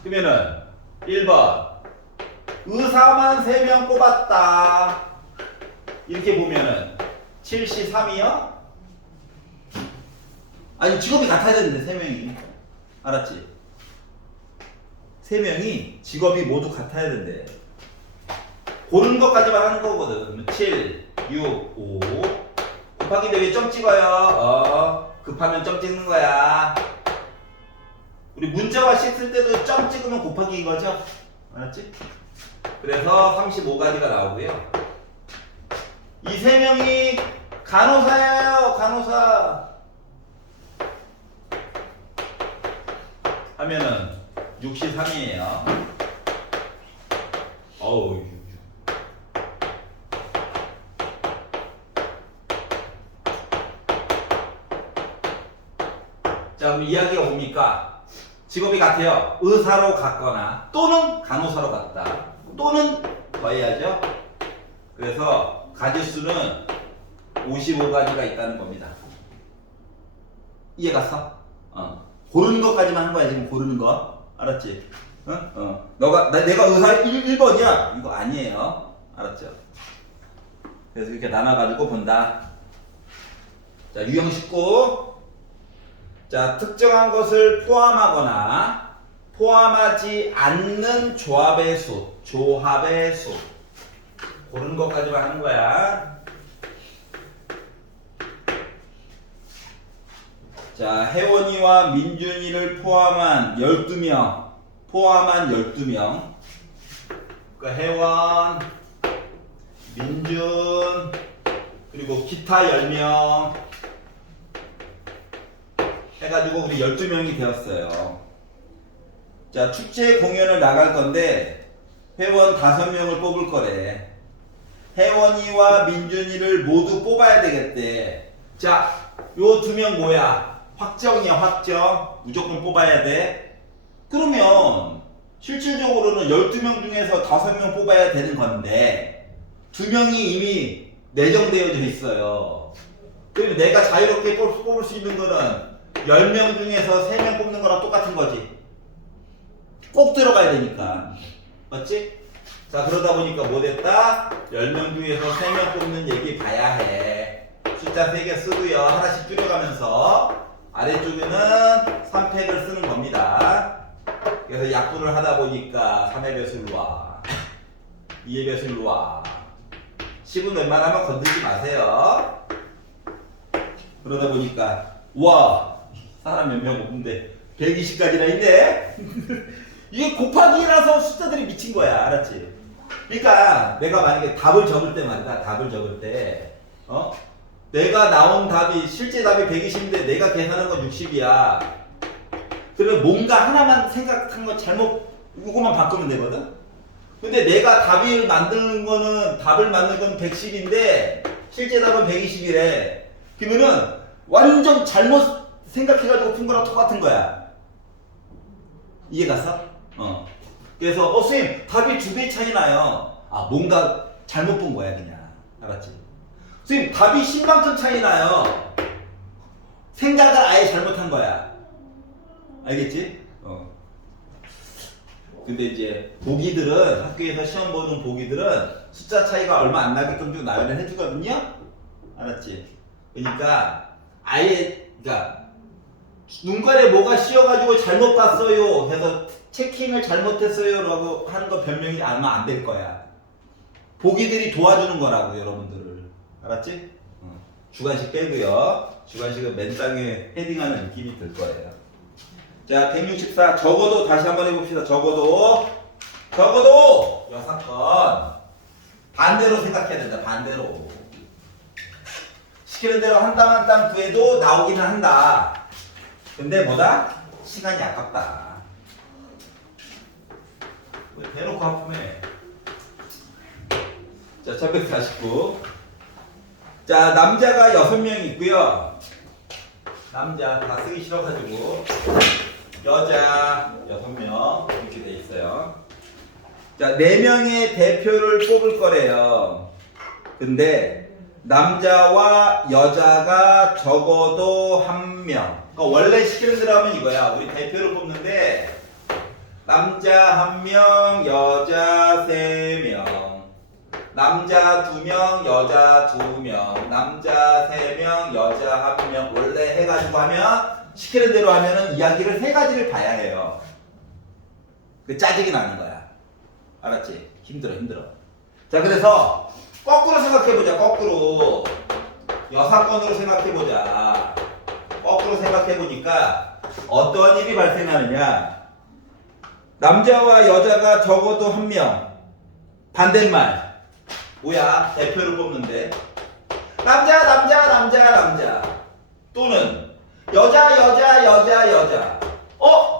그러면은 1번 의사만 3명 뽑았다. 이렇게 보면은 7시 3이요? 아니 직업이 같아야 되는데 3명이. 알았지? 3명이 직업이 모두 같아야 된대. 고른 것까지만 하는 거거든. 7, 6, 5 곱하기인데 왜 점 찍어요? 급하면 점 찍는 거야. 우리 문자화식 쓸 때도 점 찍으면 곱하기인 거죠? 알았지? 그래서 35가지가 나오고요. 이 3명이 간호사예요. 간호사 하면은 63이에요. 어우. 자, 그럼 이야기가 뭡니까? 직업이 같아요. 의사로 갔거나 또는 간호사로 갔다. 또는 더해야죠. 그래서 가지수는 55가지가 있다는 겁니다. 이해 갔어? 고르는 것까지만 한 거야. 지금 고르는 거. 알았지? 내가 의사 1번이야. 이거 아니에요. 알았죠? 그래서 이렇게 나눠가지고 본다. 자, 유형 19. 자, 특정한 것을 포함하거나 포함하지 않는 조합의 수. 조합의 수. 고르는 것까지만 하는 거야. 자, 혜원이와 민준이를 포함한 12명. 포함한 12명. 그러니까 혜원, 민준, 그리고 기타 10명 해가지고 우리 12명이 되었어요. 자, 축제 공연을 나갈 건데 회원 5명을 뽑을 거래. 혜원이와 민준이를 모두 뽑아야 되겠대. 자, 요 2명 뭐야? 확정이야, 확정. 무조건 뽑아야 돼. 그러면 실질적으로는 12명 중에서 5명 뽑아야 되는 건데 2명이 이미 내정되어져 있어요. 그럼 내가 자유롭게 뽑을 수 있는 거는 10명 중에서 3명 뽑는 거랑 똑같은 거지. 꼭 들어가야 되니까. 맞지? 자, 그러다 보니까 뭐 됐다? 10명 중에서 3명 뽑는 얘기 봐야 해. 숫자 3개 쓰고요. 하나씩 줄여가면서 아래쪽에는 3팩을 쓰는 겁니다. 그래서 약분을 하다 보니까 3의 배수로 와. 2의 배수로 와. 10은 웬만하면 건들지 마세요. 그러다 보니까 와, 사람 몇 명 없는데 120까지나 있네. 이게 곱하기라서 숫자들이 미친 거야. 알았지? 그러니까 내가 만약에 답을 적을 때 말이다. 답을 적을 때 내가 나온 답이 실제 답이 120인데 내가 계산한 건 60이야. 그러면 뭔가 하나만 생각한 거 잘못 이거만 바꾸면 되거든. 근데 내가 답을 만드는 거는 110인데 실제 답은 120이래. 그러면은 완전 잘못 생각해가지고 푼 거랑 똑같은 거야. 이해 갔어? 그래서 선생님 답이 2배 차이 나요. 아, 뭔가 잘못 본 거야 그냥. 알았지? 선생님 답이 10만큼 차이 나요. 생각을 아예 잘못한 거야. 알겠지? 근데 이제 보기들은 학교에서 시험 보는 보기들은 숫자 차이가 얼마 안 나게끔 좀 나열을 해주거든요. 알았지? 그러니까 아예 그러니까 눈깔에 뭐가 씌어가지고 잘못 봤어요 해서 체킹을 잘못했어요 라고 하는 거 변명이 아마 안 될 거야. 보기들이 도와주는 거라고 여러분들을. 알았지? 주관식 빼고요. 주관식은 맨 땅에 헤딩하는 느낌이 들 거예요. 자, 164 적어도 다시 한번 해봅시다. 적어도 6건 반대로 생각해야 된다. 반대로 시키는 대로 한 땀 한 땀 구해도 나오기는 한다. 근데 뭐다? 시간이 아깝다. 왜 대놓고 아프네. 자, 1149. 자, 남자가 6명 있고요. 남자 다 쓰기 싫어가지고 여자 6명 이렇게 돼 있어요. 자, 4명의 대표를 뽑을 거래요. 근데 남자와 여자가 적어도 1명. 그러니까 원래 시키는 대로 하면 이거야. 우리 대표를 뽑는데 남자 1명, 여자 3명. 남자 2명, 여자 2명. 남자 3명, 여자 1명. 원래 해가지고 하면 시키는 대로 하면은 이야기를 3가지를 봐야 해요. 그 짜증이 나는 거야. 알았지? 힘들어. 자, 그래서 거꾸로 생각해보자. 거꾸로 여사건으로 생각해보자. 거꾸로 생각해보니까 어떤 일이 발생하느냐. 남자와 여자가 적어도 1명. 반대말 뭐야? 대표를 뽑는데 남자 또는 여자.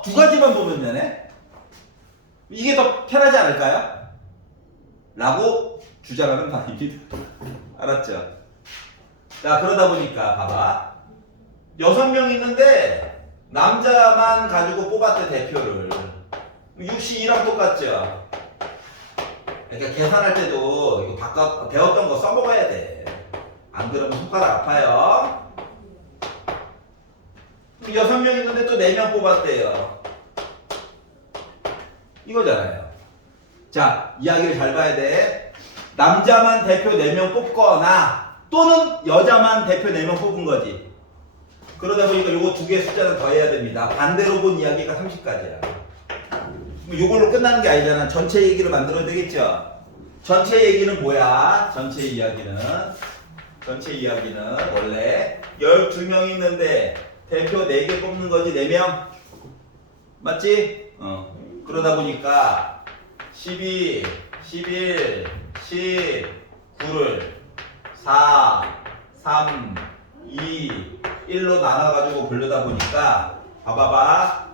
2가지만 보면 되네? 이게 더 편하지 않을까요? 라고 주장하는 바입니다. 알았죠? 자, 그러다 보니까 봐봐. 6명 있는데 남자만 가지고 뽑았대, 대표를. 62랑 똑같죠? 그러니까 계산할 때도 이거 바꿔 배웠던 거 써먹어야 돼. 안 그러면 손가락 아파요. 6명 있는데 또 4명 뽑았대요. 이거잖아요. 자, 이야기를 잘 봐야 돼. 남자만 대표 4명 뽑거나 또는 여자만 대표 4명 뽑은 거지. 그러다 보니까 요거 2개 숫자는 더해야 됩니다. 반대로 본 이야기가 30가지야. 요걸로 끝나는 게 아니잖아. 전체 얘기를 만들어야 되겠죠. 전체 얘기는 뭐야? 전체 이야기는 원래 12명 있는데 대표 4개 뽑는 거지. 4명 맞지? 그러다 보니까 12, 11, 19를 4, 3, 2, 1로 나눠가지고 부르다 보니까 봐봐봐.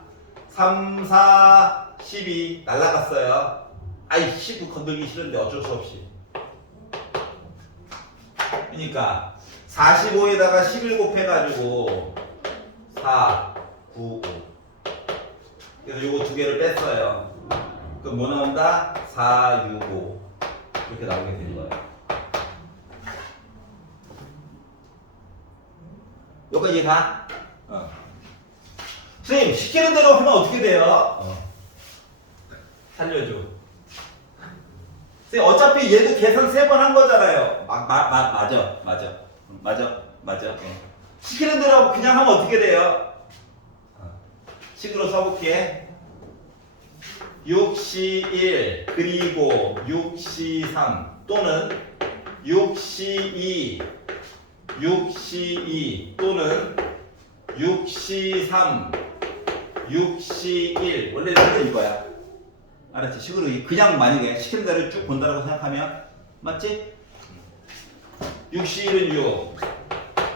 3, 4, 12 날라갔어요. 아이 19 건들기 싫은데 어쩔 수 없이. 그러니까 45에다가 11 곱해가지고 4, 9, 5. 그래서 요거 2개를 뺐어요. 그럼 뭐 나온다? 4, 6, 5 이렇게 나오게 되는 거예요. 여기까지 이해가? 선생님 시키는 대로 하면 어떻게 돼요? 살려줘. 선생님 어차피 얘도 계산 3번 한 거잖아요. 맞아. 시키는 대로 그냥 하면 어떻게 돼요? 식으로 써볼게. 6C1 그리고 6C3 또는 6C2 또는 6C3 6C1 원래는 이거야. 알았지? 식으로 그냥 만약에 시키는 대로 쭉 본다라고 생각하면 맞지? 6C1은 6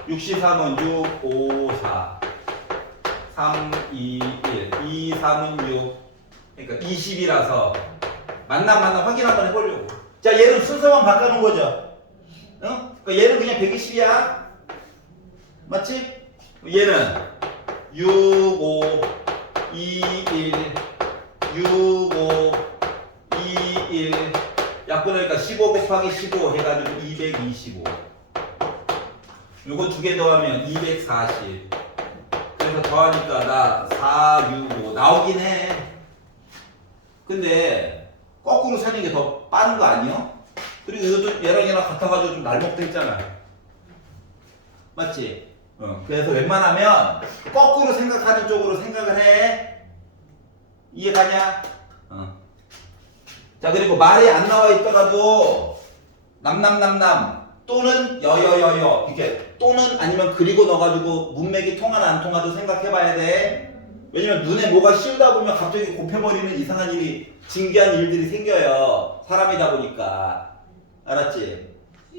6C3은 6, 5, 4 3, 2, 1 2, 3은 6 그러니까 20이라서 맞나 확인 한번 해보려고. 자, 얘는 순서만 바꿔놓은 거죠. 그러니까 얘는 그냥 120이야. 맞지? 얘는 6, 5, 2, 1 6, 5, 2, 1 약분하니까 15 곱하기 15 해가지고 225. 요거 2개 더하면 240. 그래서 더하니까 나 4, 6, 5 나오긴 해. 근데 거꾸로 사는 게 더 빠른 거 아니요? 그리고 이것도 얘랑 같아가지고 좀 날먹돼 있잖아. 맞지? 그래서 웬만하면 거꾸로 생각하는 쪽으로 생각을 해. 이해가냐? 자, 그리고 말이 안 나와 있더라도 남남 또는 여여여여 이렇게 또는 아니면 그리고 넣어가지고 문맥이 통하나 안 통하도 생각해봐야 돼. 왜냐면 눈에 뭐가 씌우다 보면 갑자기 곱해버리는 이상한 일이 진기한 일들이 생겨요. 사람이다 보니까. 알았지?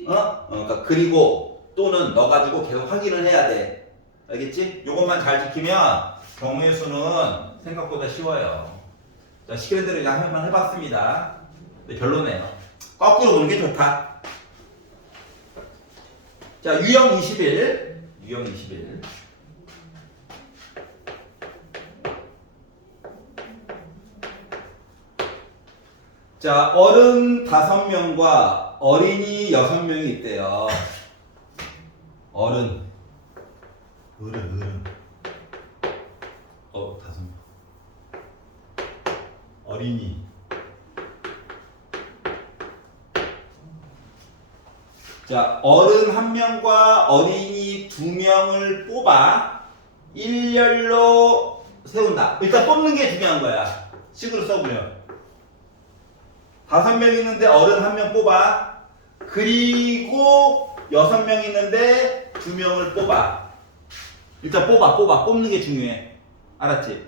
그러니까 그리고 또는 넣어가지고 계속 확인을 해야 돼. 알겠지? 요것만 잘 지키면 경우의 수는 생각보다 쉬워요. 자, 시키는 대로 그냥 한번 해봤습니다. 근데 별로네요. 거꾸로 보는 게 좋다. 자, 유형 21. 자, 어른 5명과 어린이 6명이 있대요. 어른 5명. 어린이. 자, 어른 1명과 어린이 2명을 뽑아 일렬로 세운다. 일단 뽑는 게 중요한 거야. 식으로 써보면 5명 있는데 어른 1명 뽑아. 그리고 6명 있는데 2명을 뽑아. 일단 뽑는 게 중요해. 알았지?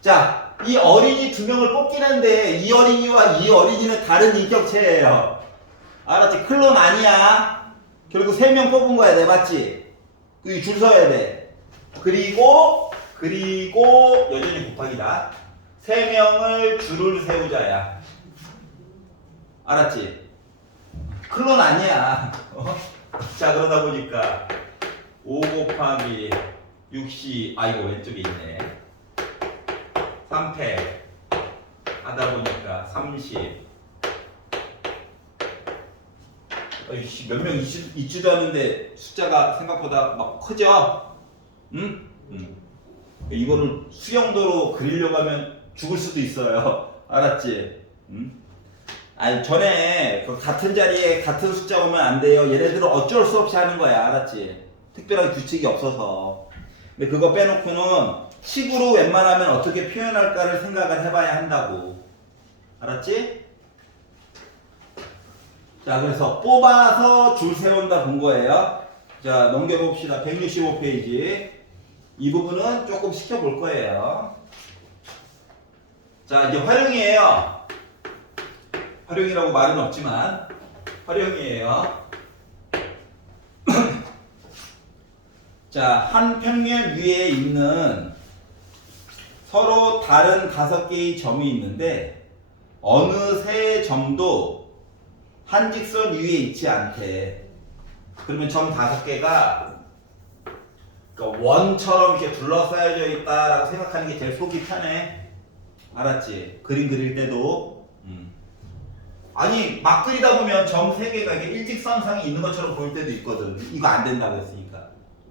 자, 이 어린이 2명을 뽑긴 한데 이 어린이와 이 어린이는 다른 인격체예요. 알았지? 클론 아니야. 결국 3명 뽑은 거야, 돼, 맞지? 그 줄 서야 돼. 그리고 여전히 곱하기다. 3명을 줄을 세우자야. 알았지? 클론 아니야. 자, 그러다 보니까 5 곱하기 60, 이거 왼쪽에 있네. 3패 하다 보니까 30. 몇 명 있지도 않은데 숫자가 생각보다 막 크죠? 응? 이거를 수영도로 그리려고 하면 죽을 수도 있어요. 알았지? 응? 아니, 전에 그 같은 자리에 같은 숫자 오면 안 돼요. 얘네들은 어쩔 수 없이 하는 거야. 알았지? 특별한 규칙이 없어서. 근데 그거 빼놓고는 식으로 웬만하면 어떻게 표현할까를 생각을 해봐야 한다고. 알았지? 자, 그래서 뽑아서 줄 세운다 본 거예요. 자, 넘겨봅시다. 165페이지. 이 부분은 조금 시켜볼 거예요. 자, 이제 활용이에요. 활용이라고 말은 없지만 활용이에요. 자, 한 평면 위에 있는 서로 다른 5개의 점이 있는데 어느 세 점도 한 직선 위에 있지 않대. 그러면 점 5개가 그러니까 원처럼 이렇게 둘러싸여져 있다라고 생각하는 게 제일 속이 편해. 알았지? 그림 그릴 때도. 아니, 막 그리다 보면 점 3개가 이렇게 일직선상에 있는 것처럼 보일 때도 있거든. 이거 안 된다고 했으니까.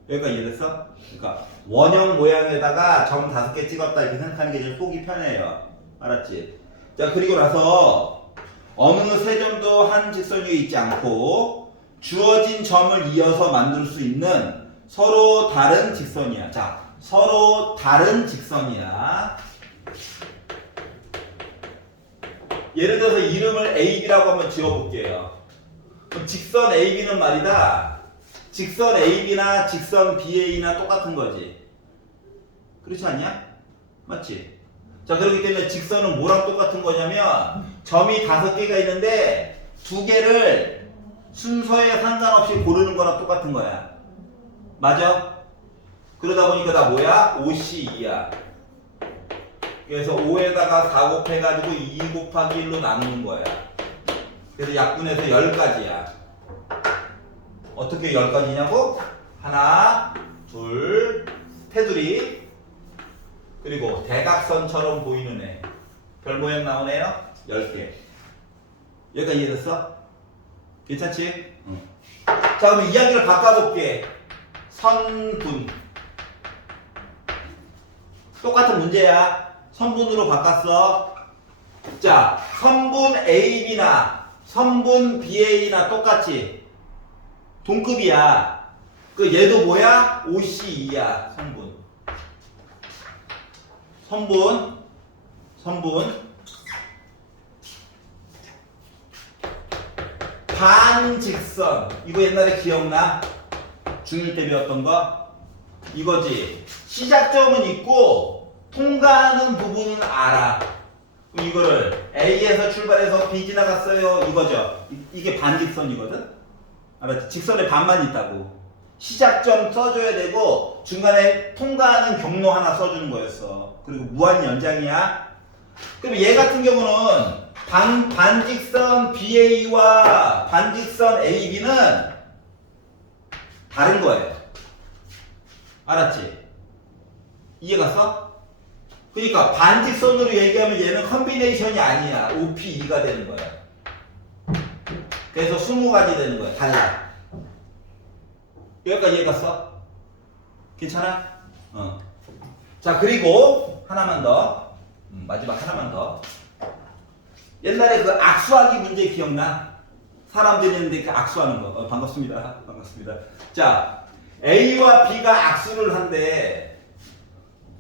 여기까지 이해됐어? 그러니까 원형 모양에다가 점 5개 찍었다 이렇게 생각하는 게 제일 속이 편해요. 알았지? 자, 그리고 나서 어느 세 점도 한 직선 위에 있지 않고 주어진 점을 이어서 만들 수 있는 서로 다른 직선이야. 자, 서로 다른 직선이야. 예를 들어서 이름을 AB라고 한번 지어볼게요. 그럼 직선 AB는 말이다. 직선 AB나 직선 BA나 똑같은 거지. 그렇지 않냐? 맞지? 자, 그렇기 때문에 직선은 뭐랑 똑같은 거냐면 점이 5개가 있는데 2개를 순서에 상관없이 고르는 거랑 똑같은 거야. 맞아? 그러다 보니까 다 뭐야? OC2야. 그래서 5에다가 4 곱해가지고 2 곱하기 1로 나누는 거야. 그래서 약분해서 10가지야. 어떻게 10가지냐고? 하나, 둘, 테두리, 그리고 대각선처럼 보이는 애. 별 모양 나오네요? 10개. 여기까지 이해됐어? 괜찮지? 응. 자, 그럼 이야기를 바꿔볼게. 선분. 똑같은 문제야. 선분으로 바꿨어. 자, 선분 AB나 선분 BA나 똑같이 동급이야. 그 얘도 뭐야? OC2야. 선분 반직선. 이거 옛날에 기억나? 중1 때 배웠던 거? 이거지. 시작점은 있고 통과하는 부분은 알아. 그럼 이거를 A에서 출발해서 B 지나갔어요. 이거죠. 이게 반직선이거든? 알았지? 직선에 반만 있다고. 시작점 써줘야 되고 중간에 통과하는 경로 하나 써주는 거였어. 그리고 무한 연장이야. 그럼 얘 같은 경우는 반직선 BA와 반직선 AB는 다른 거예요. 알았지? 이해갔어? 그러니까 반직선으로 얘기하면 얘는 컨비네이션이 아니야. OP2가 되는 거야. 그래서 20가지 되는 거야. 달라. 여기까지 이해갔어? 괜찮아? 자, 그리고 하나만 더. 마지막 하나만 더. 옛날에 그 악수하기 문제 기억나? 사람들이 있는데 그 악수하는 거. 반갑습니다. 반갑습니다. 자, A와 B가 악수를 한대.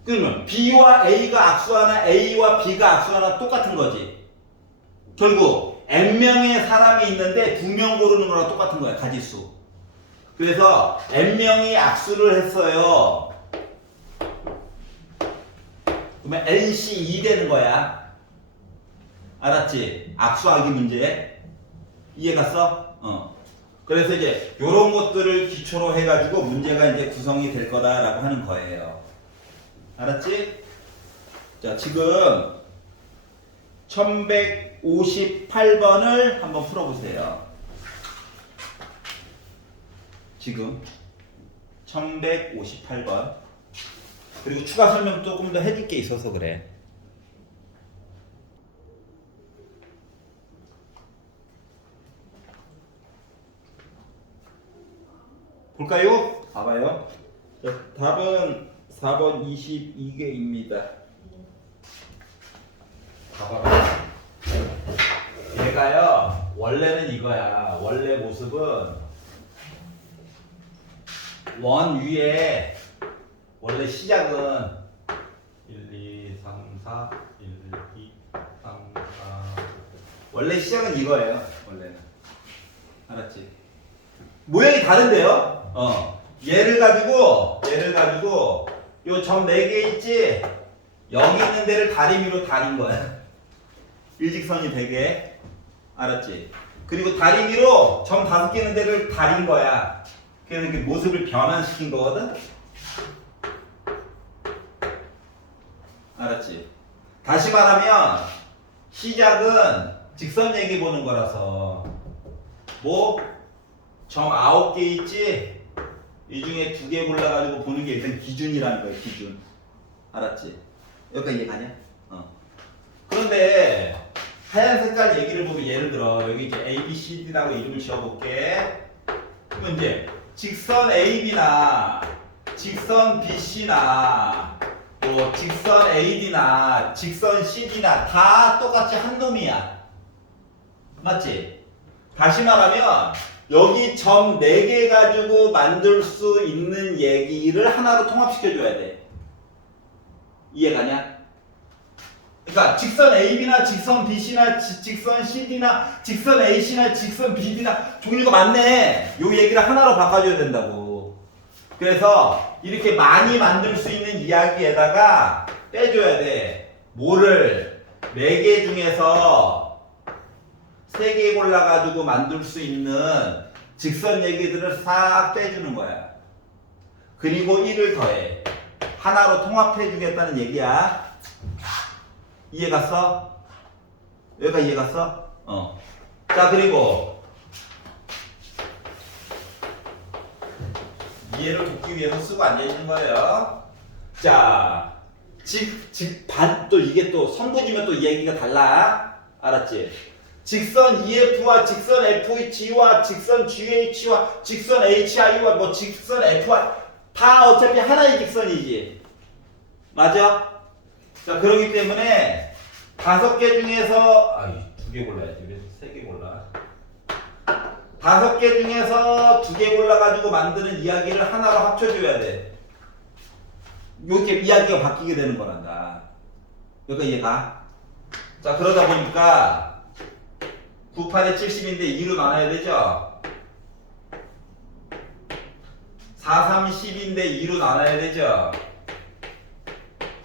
그러면 B와 A가 악수하나 A와 B가 악수하나 똑같은 거지. 결국 N명의 사람이 있는데 2명 고르는 거랑 똑같은 거야. 가지수. 그래서 N명이 악수를 했어요. 그러면 NC 2 되는 거야. 알았지? 악수하기 문제. 이해 갔어? 그래서 이제 요런 것들을 기초로 해가지고 문제가 이제 구성이 될 거다라고 하는 거예요. 알았지? 자, 지금 1158번을 한번 풀어보세요. 지금 1158번. 그리고 추가 설명 조금 더 해줄 게 있어서 그래. 볼까요? 봐봐요. 자, 답은 4번 22개입니다. 봐봐요. 얘가요, 원래는 이거야. 원래 모습은 원 위에 원래 시작은 1, 2, 3, 4, 1, 2, 3, 4 원래 시작은 이거예요. 원래는. 알았지? 모양이 다른데요? 얘를 가지고 요 점 4개 있지? 여기 있는 데를 다리미로 다린 거야. 일직선이 되게. 알았지? 그리고 다리미로 점 5개 있는 데를 다린 거야. 그래서 이렇게 모습을 변환시킨 거거든? 알았지? 다시 말하면 시작은 직선 얘기 보는 거라서 뭐? 점 9개 있지? 이 중에 2개 골라가지고 보는 게 일단 기준이라는 거예요. 기준. 알았지? 여기까지 이해가냐? 그런데 하얀 색깔 얘기를 보면 예를 들어 여기 이제 A, B, C, D라고 이름을 지어볼게. 그럼 이제 직선 AB나 직선 BC나 뭐 직선 AD나 직선 CD나 다 똑같이 한 놈이야. 맞지? 다시 말하면 여기 점 4개 가지고 만들 수 있는 얘기를 하나로 통합시켜줘야 돼. 이해가냐? 그러니까 직선 AB나 직선 BC나 직선 CD나 직선 AC나 직선 BD나 종류가 많네. 요 얘기를 하나로 바꿔줘야 된다고. 그래서 이렇게 많이 만들 수 있는 이야기에다가 빼줘야 돼. 뭐를 4개 중에서 3개 골라가지고 만들 수 있는 직선 얘기들을 싹 빼주는 거야. 그리고 1을 더해. 하나로 통합해주겠다는 얘기야. 이해 갔어? 여기가 이해 갔어? 자, 그리고 이해를 돕기 위해서 쓰고 앉아있는 거예요. 자, 또 이게 또 선분이면 또 이야기가 달라. 알았지? 직선 EF와 직선 FH와 직선 GH와 직선 HI와 뭐 직선 FI 다 어차피 하나의 직선이지. 맞아? 자, 그렇기 때문에 5개 중에서 2개 골라야지. 왜 3개 골라? 5개 중에서 2개 골라가지고 만드는 이야기를 하나로 합쳐줘야 돼. 이렇게 이야기가 바뀌게 되는 거란다. 여기가 이해가? 자, 그러다 보니까 98에 70인데 2로 나눠야 되죠? 4, 3, 10인데 2로 나눠야 되죠?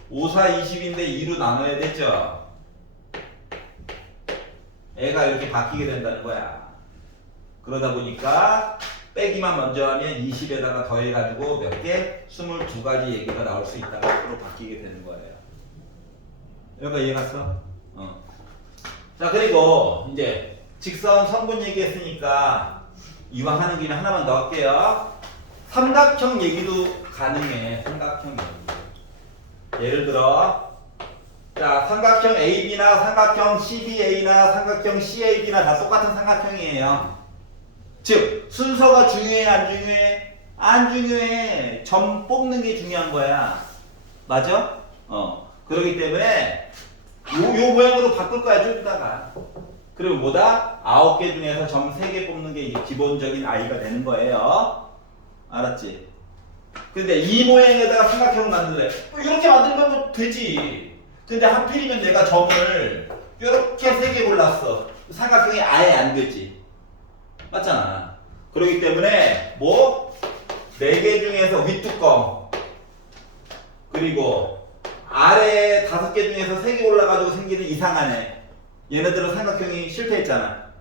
5, 4, 20인데 2로 나눠야 되죠? 애가 이렇게 바뀌게 된다는 거야. 그러다 보니까 빼기만 먼저 하면 20에다가 더해가지고 몇 개? 22가지 얘기가 나올 수 있다가 앞으로 바뀌게 되는 거예요. 여기가 이해 갔어? 자, 그리고 이제 직선 성분 얘기했으니까 이왕 하는 김에 하나만 더 할게요. 삼각형 얘기도 가능해. 삼각형 얘기. 예를 들어 자, 삼각형 AB나 삼각형 CBA나 삼각형 CAB나 다 똑같은 삼각형이에요. 즉 순서가 중요해 안 중요해? 안 중요해. 점 뽑는 게 중요한 거야. 맞아? 그렇기 때문에 요 모양으로 바꿀 거야 좀 이따가. 그리고 뭐다? 9개 중에서 점 3개 뽑는 게 이제 기본적인 i가 되는 거예요. 알았지? 근데 이 모양에다가 삼각형을 만들래. 이렇게 만들면 뭐 되지. 근데 하필이면 내가 점을 이렇게 3개 골랐어. 삼각형이 아예 안 되지. 맞잖아. 그렇기 때문에 뭐 4개 중에서 윗뚜껑 그리고 아래 5개 중에서 3개 올라가지고 생기는 이상한 애 얘네들은 삼각형이 실패했잖아.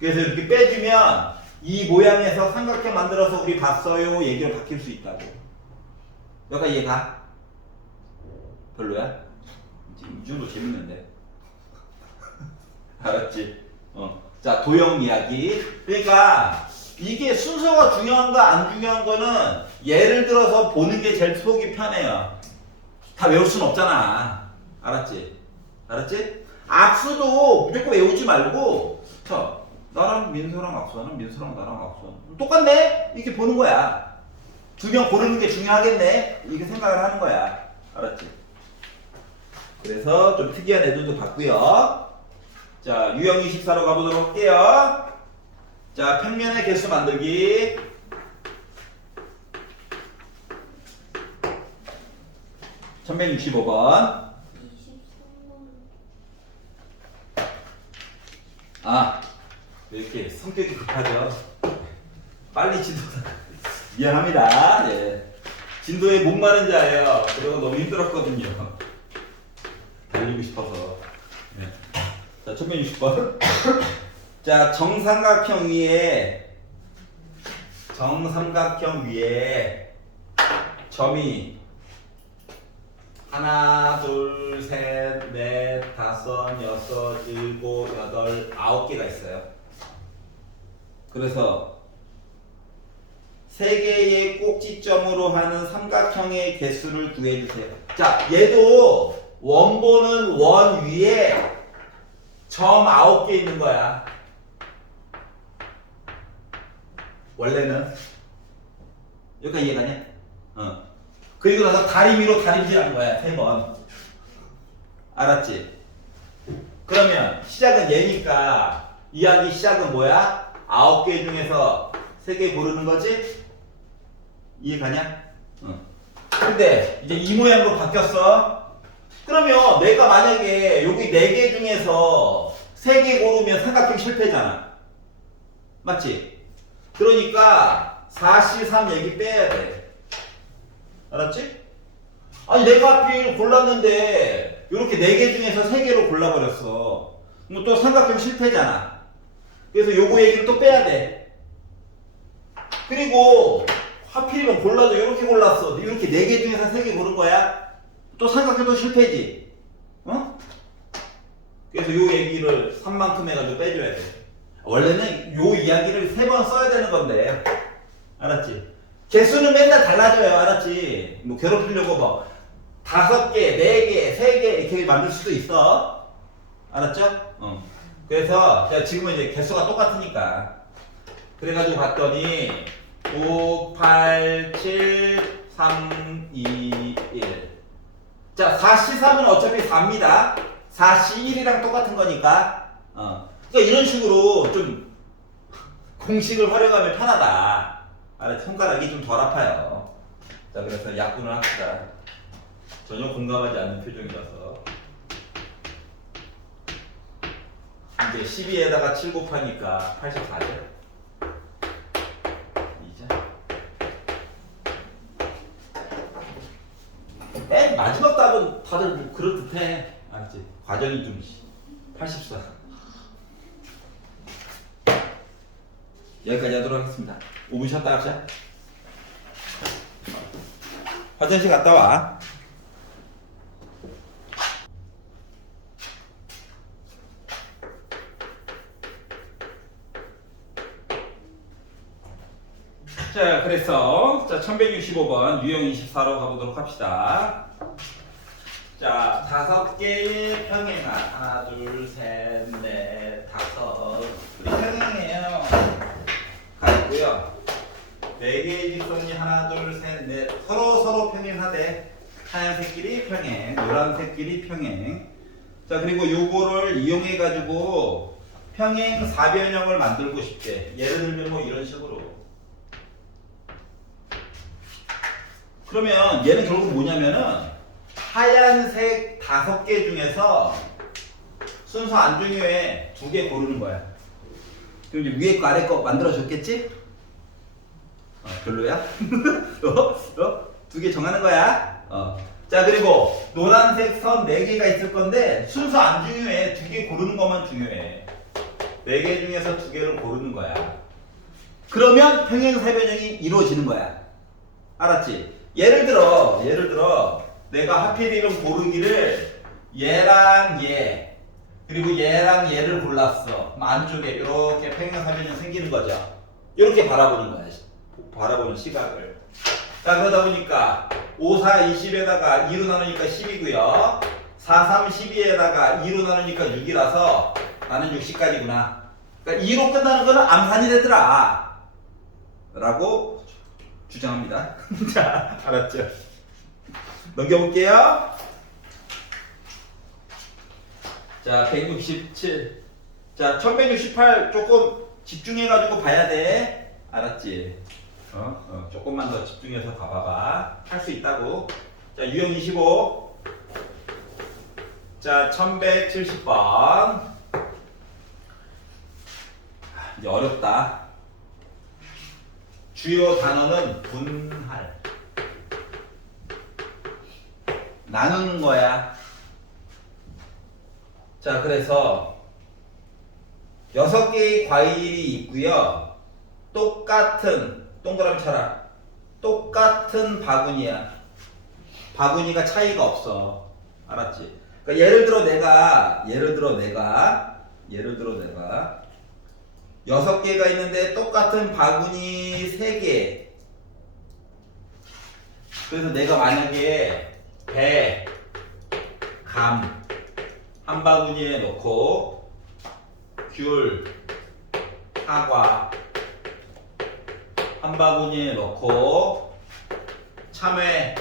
그래서 이렇게 빼주면 이 모양에서 삼각형 만들어서 우리 봤어요 얘기로 바뀔 수 있다고. 여기까지 이해가? 별로야? 이 정도 재밌는데. 알았지? 자, 도형 이야기. 그러니까 이게 순서가 중요한가 안 중요한 거는 예를 들어서 보는 게 제일 속이 편해요. 다 외울 순 없잖아. 알았지? 알았지? 악수도 무조건 외우지 말고, 자, 나랑 민서랑 악수하는 민서랑 나랑 악수하는 똑같네? 이렇게 보는 거야. 2명 고르는 게 중요하겠네? 이렇게 생각을 하는 거야. 알았지? 그래서 좀 특이한 애들도 봤고요. 자, 유형 24로 가보도록 할게요. 자, 평면의 개수 만들기. (1165번) 23번. 아, 이렇게 성격이 급하죠. 빨리 진도 미안합니다. 예. 진도에 목마른 자예요. 그리고 너무 힘들었거든요. 달리고 싶어서. 네. 자, 1160번. 자, 정삼각형 위에 점이 하나, 둘, 셋, 넷, 다섯, 여섯, 일곱, 여덟, 9개가 있어요. 그래서 3개의 꼭지점으로 하는 삼각형의 개수를 구해주세요. 자, 얘도 원본은 원 위에 점 9개 있는 거야. 원래는 여기까지 이해가냐? 그리고 나서 다리미로 다림질한 거야 3번. 알았지? 그러면 시작은 얘니까 이야기 시작은 뭐야? 9개 중에서 3개 고르는 거지? 이해가냐? 근데 이제 이 모양으로 바뀌었어. 그러면 내가 만약에 여기 4개 중에서 3개 고르면 삼각형 실패잖아. 맞지? 그러니까 4, 3 얘기 빼야 돼. 알았지? 아니 내가 하필 골랐는데 이렇게 4개 중에서 3개로 골라버렸어. 그럼 또 삼각형 실패잖아. 그래서 요거 얘기를 또 빼야 돼. 그리고 하필이면 골라도 이렇게 골랐어. 이렇게 4개 중에서 3개 고른 거야. 또 삼각형도 실패지. 그래서 요 얘기를 3만큼 해가지고 빼줘야 돼. 원래는 요 이야기를 3번 써야 되는 건데. 알았지? 개수는 맨날 달라져요. 알았지? 뭐 괴롭히려고 뭐 5개, 4개, 3개 이렇게 만들 수도 있어. 알았죠? 그래서 지금은 이제 개수가 똑같으니까. 그래가지고 봤더니 5, 8, 7, 3, 2, 1. 자, 4C3은 어차피 4입니다. 4C1이랑 똑같은 거니까. 그러니까 이런 식으로 좀 공식을 활용하면 편하다. 알았지? 손가락이 좀 덜 아파요. 자, 그래서 약분을 합시다. 전혀 공감하지 않는 표정이라서. 이제 12에다가 7 곱하니까 84죠. 맨 마지막 답은 다들 뭐 그럴듯해. 알았지? 과정이 좀 84. 여기까지 하도록 하겠습니다. 5분 쉬었다 합시다. 화장실 갔다 와. 자, 그래서 1165번 유형 24로 가보도록 합시다. 자, 5개의 평행 하나, 둘, 셋, 넷, 5. 우리 평행이에요. 가있고요. 4개의 직선이 하나, 둘, 셋, 넷. 서로 평행하되 하얀색끼리 평행, 노란색끼리 평행. 자, 그리고 요거를 이용해 가지고 평행 사변형을 만들고 싶대. 예를 들면 뭐 이런 식으로. 그러면 얘는 결국 뭐냐면은 하얀색 5개 중에서 순서 안 중요해 2개 고르는 거야. 그럼 이제 위에 거 아래 거 만들어줬겠지? 별로야? 2개 정하는 거야. 자, 그리고 노란색 선 4개가 있을 건데 순서 안 중요해. 2개 고르는 것만 중요해. 4개 중에서 2개를 고르는 거야. 그러면 평행사변형이 이루어지는 거야. 알았지? 예를 들어 내가 하필이면 고르기를 얘랑 얘 그리고 얘랑 얘를 골랐어. 그럼 안쪽에 이렇게 평행사변형 생기는 거죠. 이렇게 바라보는 거야. 바라보는 시각을. 자, 그러다 보니까 5, 4, 20에다가 2로 나누니까 10이고요. 4, 3, 12에다가 2로 나누니까 6이라서 나는 60까지구나. 그러니까 2로 끝나는 거는 암산이 되더라. 라고 주장합니다. 자, 알았죠? 넘겨볼게요. 자, 167. 자, 1168 조금 집중해가지고 봐야 돼. 알았지? 조금만 더 집중해서 봐봐봐. 할 수 있다고. 자, 유형 25. 자, 1170번. 이제 어렵다. 주요 단어는 분할. 나누는 거야. 자, 그래서 6개의 과일이 있고요. 똑같은 동그라미 쳐라. 똑같은 바구니야. 바구니가 차이가 없어. 알았지? 그러니까 예를 들어 내가 6개가 있는데 똑같은 바구니 3개. 그래서 내가 만약에 배, 감 한 바구니에 넣고 귤, 사과 한 바구니에 넣고 참외,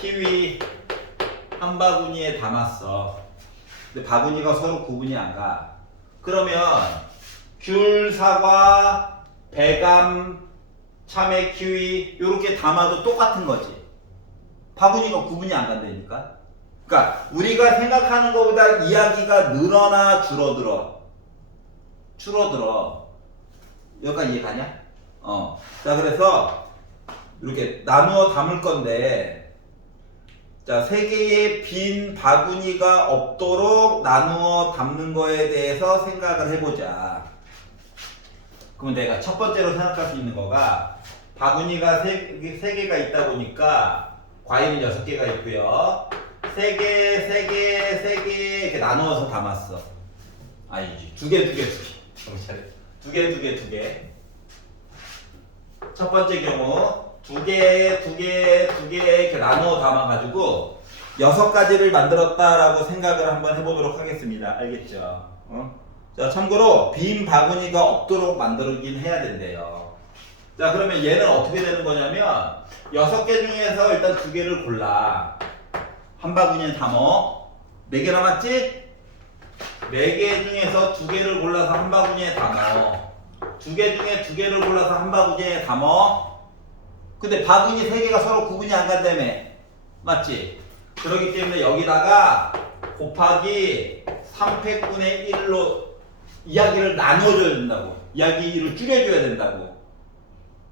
키위 한 바구니에 담았어. 근데 바구니가 서로 구분이 안 가. 그러면 귤, 사과, 배감, 참외, 키위 이렇게 담아도 똑같은 거지. 바구니가 구분이 안 간다니까. 그러니까 우리가 생각하는 것보다 이야기가 늘어나 줄어들어. 여기까지 이해가냐? 자, 그래서 이렇게 나누어 담을 건데, 자, 3개의 빈 바구니가 없도록 나누어 담는 거에 대해서 생각을 해보자. 그러면 내가 첫 번째로 생각할 수 있는 거가 바구니가 3개가 있다 보니까 과일은 6개가 있고요. 3개 이렇게 나누어서 담았어. 아니지. 2개. 정신 차려. 2개. 첫 번째 경우 2개 이렇게 나누어 담아가지고 6가지를 만들었다라고 생각을 한번 해보도록 하겠습니다. 알겠죠? 자, 참고로 빈 바구니가 없도록 만들긴 해야 된대요. 자, 그러면 얘는 어떻게 되는 거냐면 6개 중에서 일단 2개를 골라. 한 바구니에 담어. 4개 남았지? 4개 중에서 2개를 골라서 한 바구니에 담어. 2개 중에 2개를 골라서 한 바구니에 담어. 근데 바구니 3개가 서로 구분이 안 간다며. 맞지? 그렇기 때문에 여기다가 곱하기 300분의 1로 이야기를 나눠줘야 된다고. 이야기를 줄여줘야 된다고.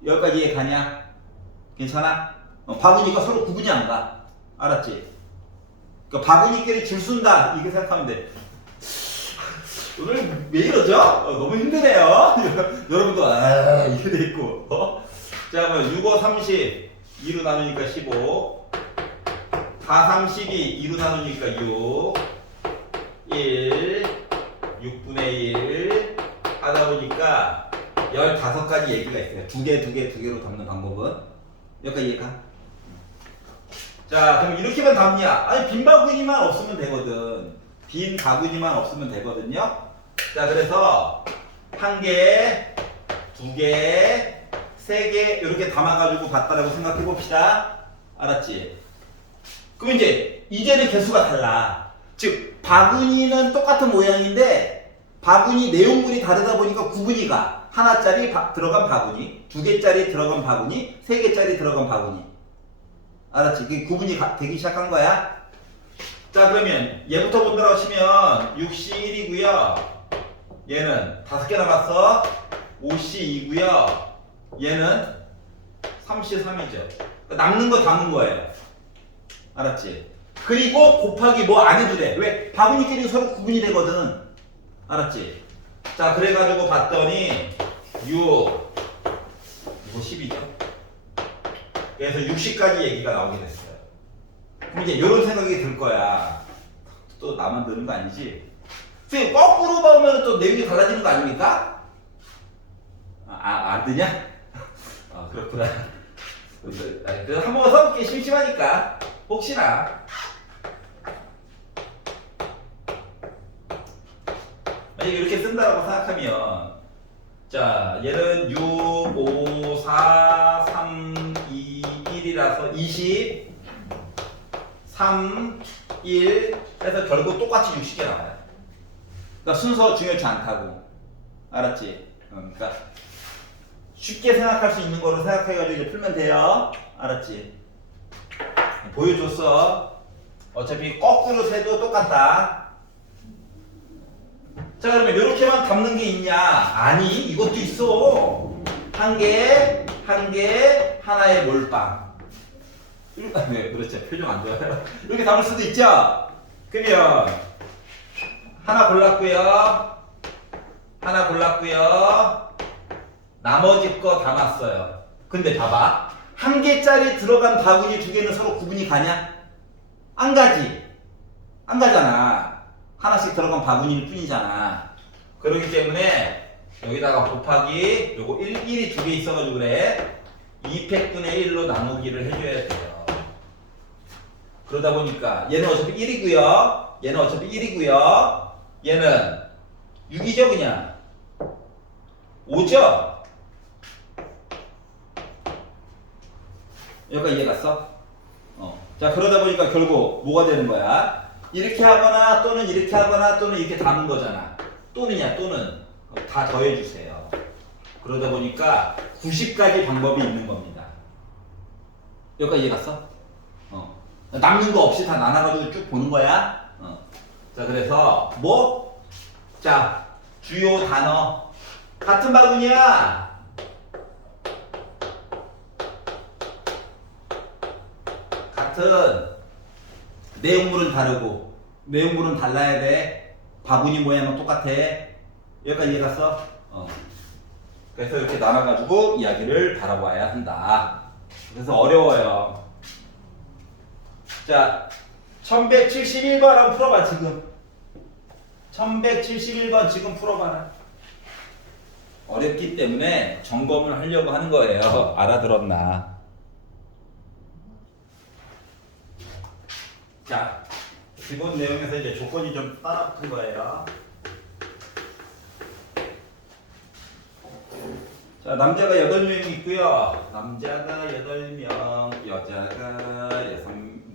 여기까지 이해 가냐? 괜찮아? 바구니가 서로 구분이 안 가. 알았지? 그러니까 바구니끼리 줄 쓴다. 이렇게 생각하면 돼. 오늘 왜 이러죠? 너무 힘드네요. 여러분도 이렇게 돼 있고. 자, 그럼 6, 5, 30 2로 나누니까 15 4, 3, 12 2로 나누니까 6 1 6분의 1 하다 보니까 15가지 얘기가 있어요. 2개로 담는 방법은. 여기까지 이해가? 자, 그럼 이렇게만 담냐? 아니, 빈 바구니만 없으면 되거든. 빈 바구니만 없으면 되거든요. 자, 그래서 1개, 2개, 3개 이렇게 담아가지고 봤다라고 생각해 봅시다. 알았지? 그럼 이제는 개수가 달라. 즉 바구니는 똑같은 모양인데 바구니 내용물이 다르다 보니까 구분이 가. 하나짜리 들어간 바구니, 2개짜리 들어간 바구니, 3개짜리 들어간 바구니. 알았지? 그게 구분이 되기 시작한 거야. 자, 그러면 얘부터 본다고 치면 6C 1이고요. 얘는 5개 남았어. 5C 2고요. 얘는 3C 3이죠. 남는 거 담은 거예요. 알았지? 그리고 곱하기 뭐 안 해도 돼. 왜? 바구니끼리 서로 구분이 되거든. 알았지? 자, 그래가지고 봤더니 6 이거 10이죠. 그래서 60까지 얘기가 나오게 됐어요. 그럼 이제 이런 생각이 들 거야. 또 나만 드는 거 아니지? 선생님 거꾸로 보면 또 내용이 달라지는 거 아닙니까? 안 드냐? 아, 그렇구나. 그래서 한번 써볼게. 심심하니까 혹시나. 만약에 이렇게 쓴다라고 생각하면 자, 얘는 6, 5, 4, 3, 2, 1이라서 20, 3, 1 해서 결국 똑같이 60개 나와요. 그러니까 순서 중요치 않다고. 알았지? 그러니까 쉽게 생각할 수 있는 거로 생각해가지고 이제 풀면 돼요. 알았지? 보여줬어. 어차피 거꾸로 세도 똑같다. 자, 그러면 이렇게만 담는 게 있냐? 아니, 이것도 있어. 한 개, 하나의 몰빵. 네, 그렇죠. 표정 안 좋아요. 이렇게 담을 수도 있죠? 그러면 하나 골랐고요. 나머지 거 담았어요. 근데 봐봐. 1개짜리 들어간 바구니 2개는 서로 구분이 가냐? 안 가지. 안 가잖아. 하나씩 들어간 바구니일 뿐이잖아. 그렇기 때문에 여기다가 곱하기 요거 1이 2개 있어가지고 그래. 2팩분의 1로 나누기를 해줘야 돼요. 그러다 보니까 얘는 어차피 1이고요. 얘는 6이죠 그냥. 5죠? 여기가 이해 갔어? 자, 그러다 보니까 결국 뭐가 되는 거야? 이렇게 하거나 또는 이렇게 하거나 또는 이렇게 담은 거잖아. 또는 다 더해주세요. 그러다 보니까 90가지 방법이 있는 겁니다. 여기까지 이해 갔어? 남는 거 없이 다 나눠가지고 쭉 보는 거야. 자, 그래서 뭐? 자, 주요 단어 같은 바구니야. 같은 내용물은 다르고 내용물은 달라야 돼. 바구니 모양은 똑같아. 여기까지 이해 갔어? 그래서 이렇게 나눠가지고 이야기를 다뤄봐야 한다. 그래서 어려워요. 자, 1171번 한번 풀어봐 지금. 1171번 지금 풀어봐라. 어렵기 때문에 점검을 하려고 하는 거예요. 알아들었나? 자, 기본 내용에서 이제 조건이 좀 따라붙은 거예요. 자, 남자가 8명 있고요. 남자가 8명, 여자가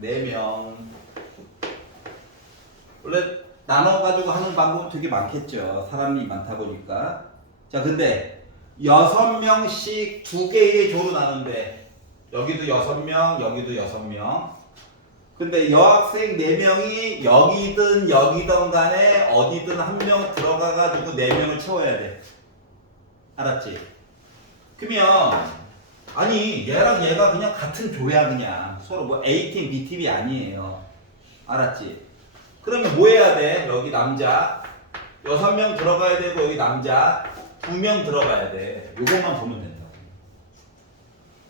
4명. 원래 나눠가지고 하는 방법은 되게 많겠죠. 사람이 많다 보니까. 자, 근데 6명씩 2개의 조로 나눈대. 여기도 6명, 여기도 6명. 근데 여학생 4명이 여기든 간에 어디든 한 명 들어가가지고 4명을 채워야 돼. 알았지? 그러면 아니 얘랑 얘가 그냥 같은 조야. 그냥 서로 뭐 A팀 B팀이 아니에요. 알았지? 그러면 뭐 해야 돼? 여기 남자 6명 들어가야 되고 여기 남자 2명 들어가야 돼. 요것만 보면 된다.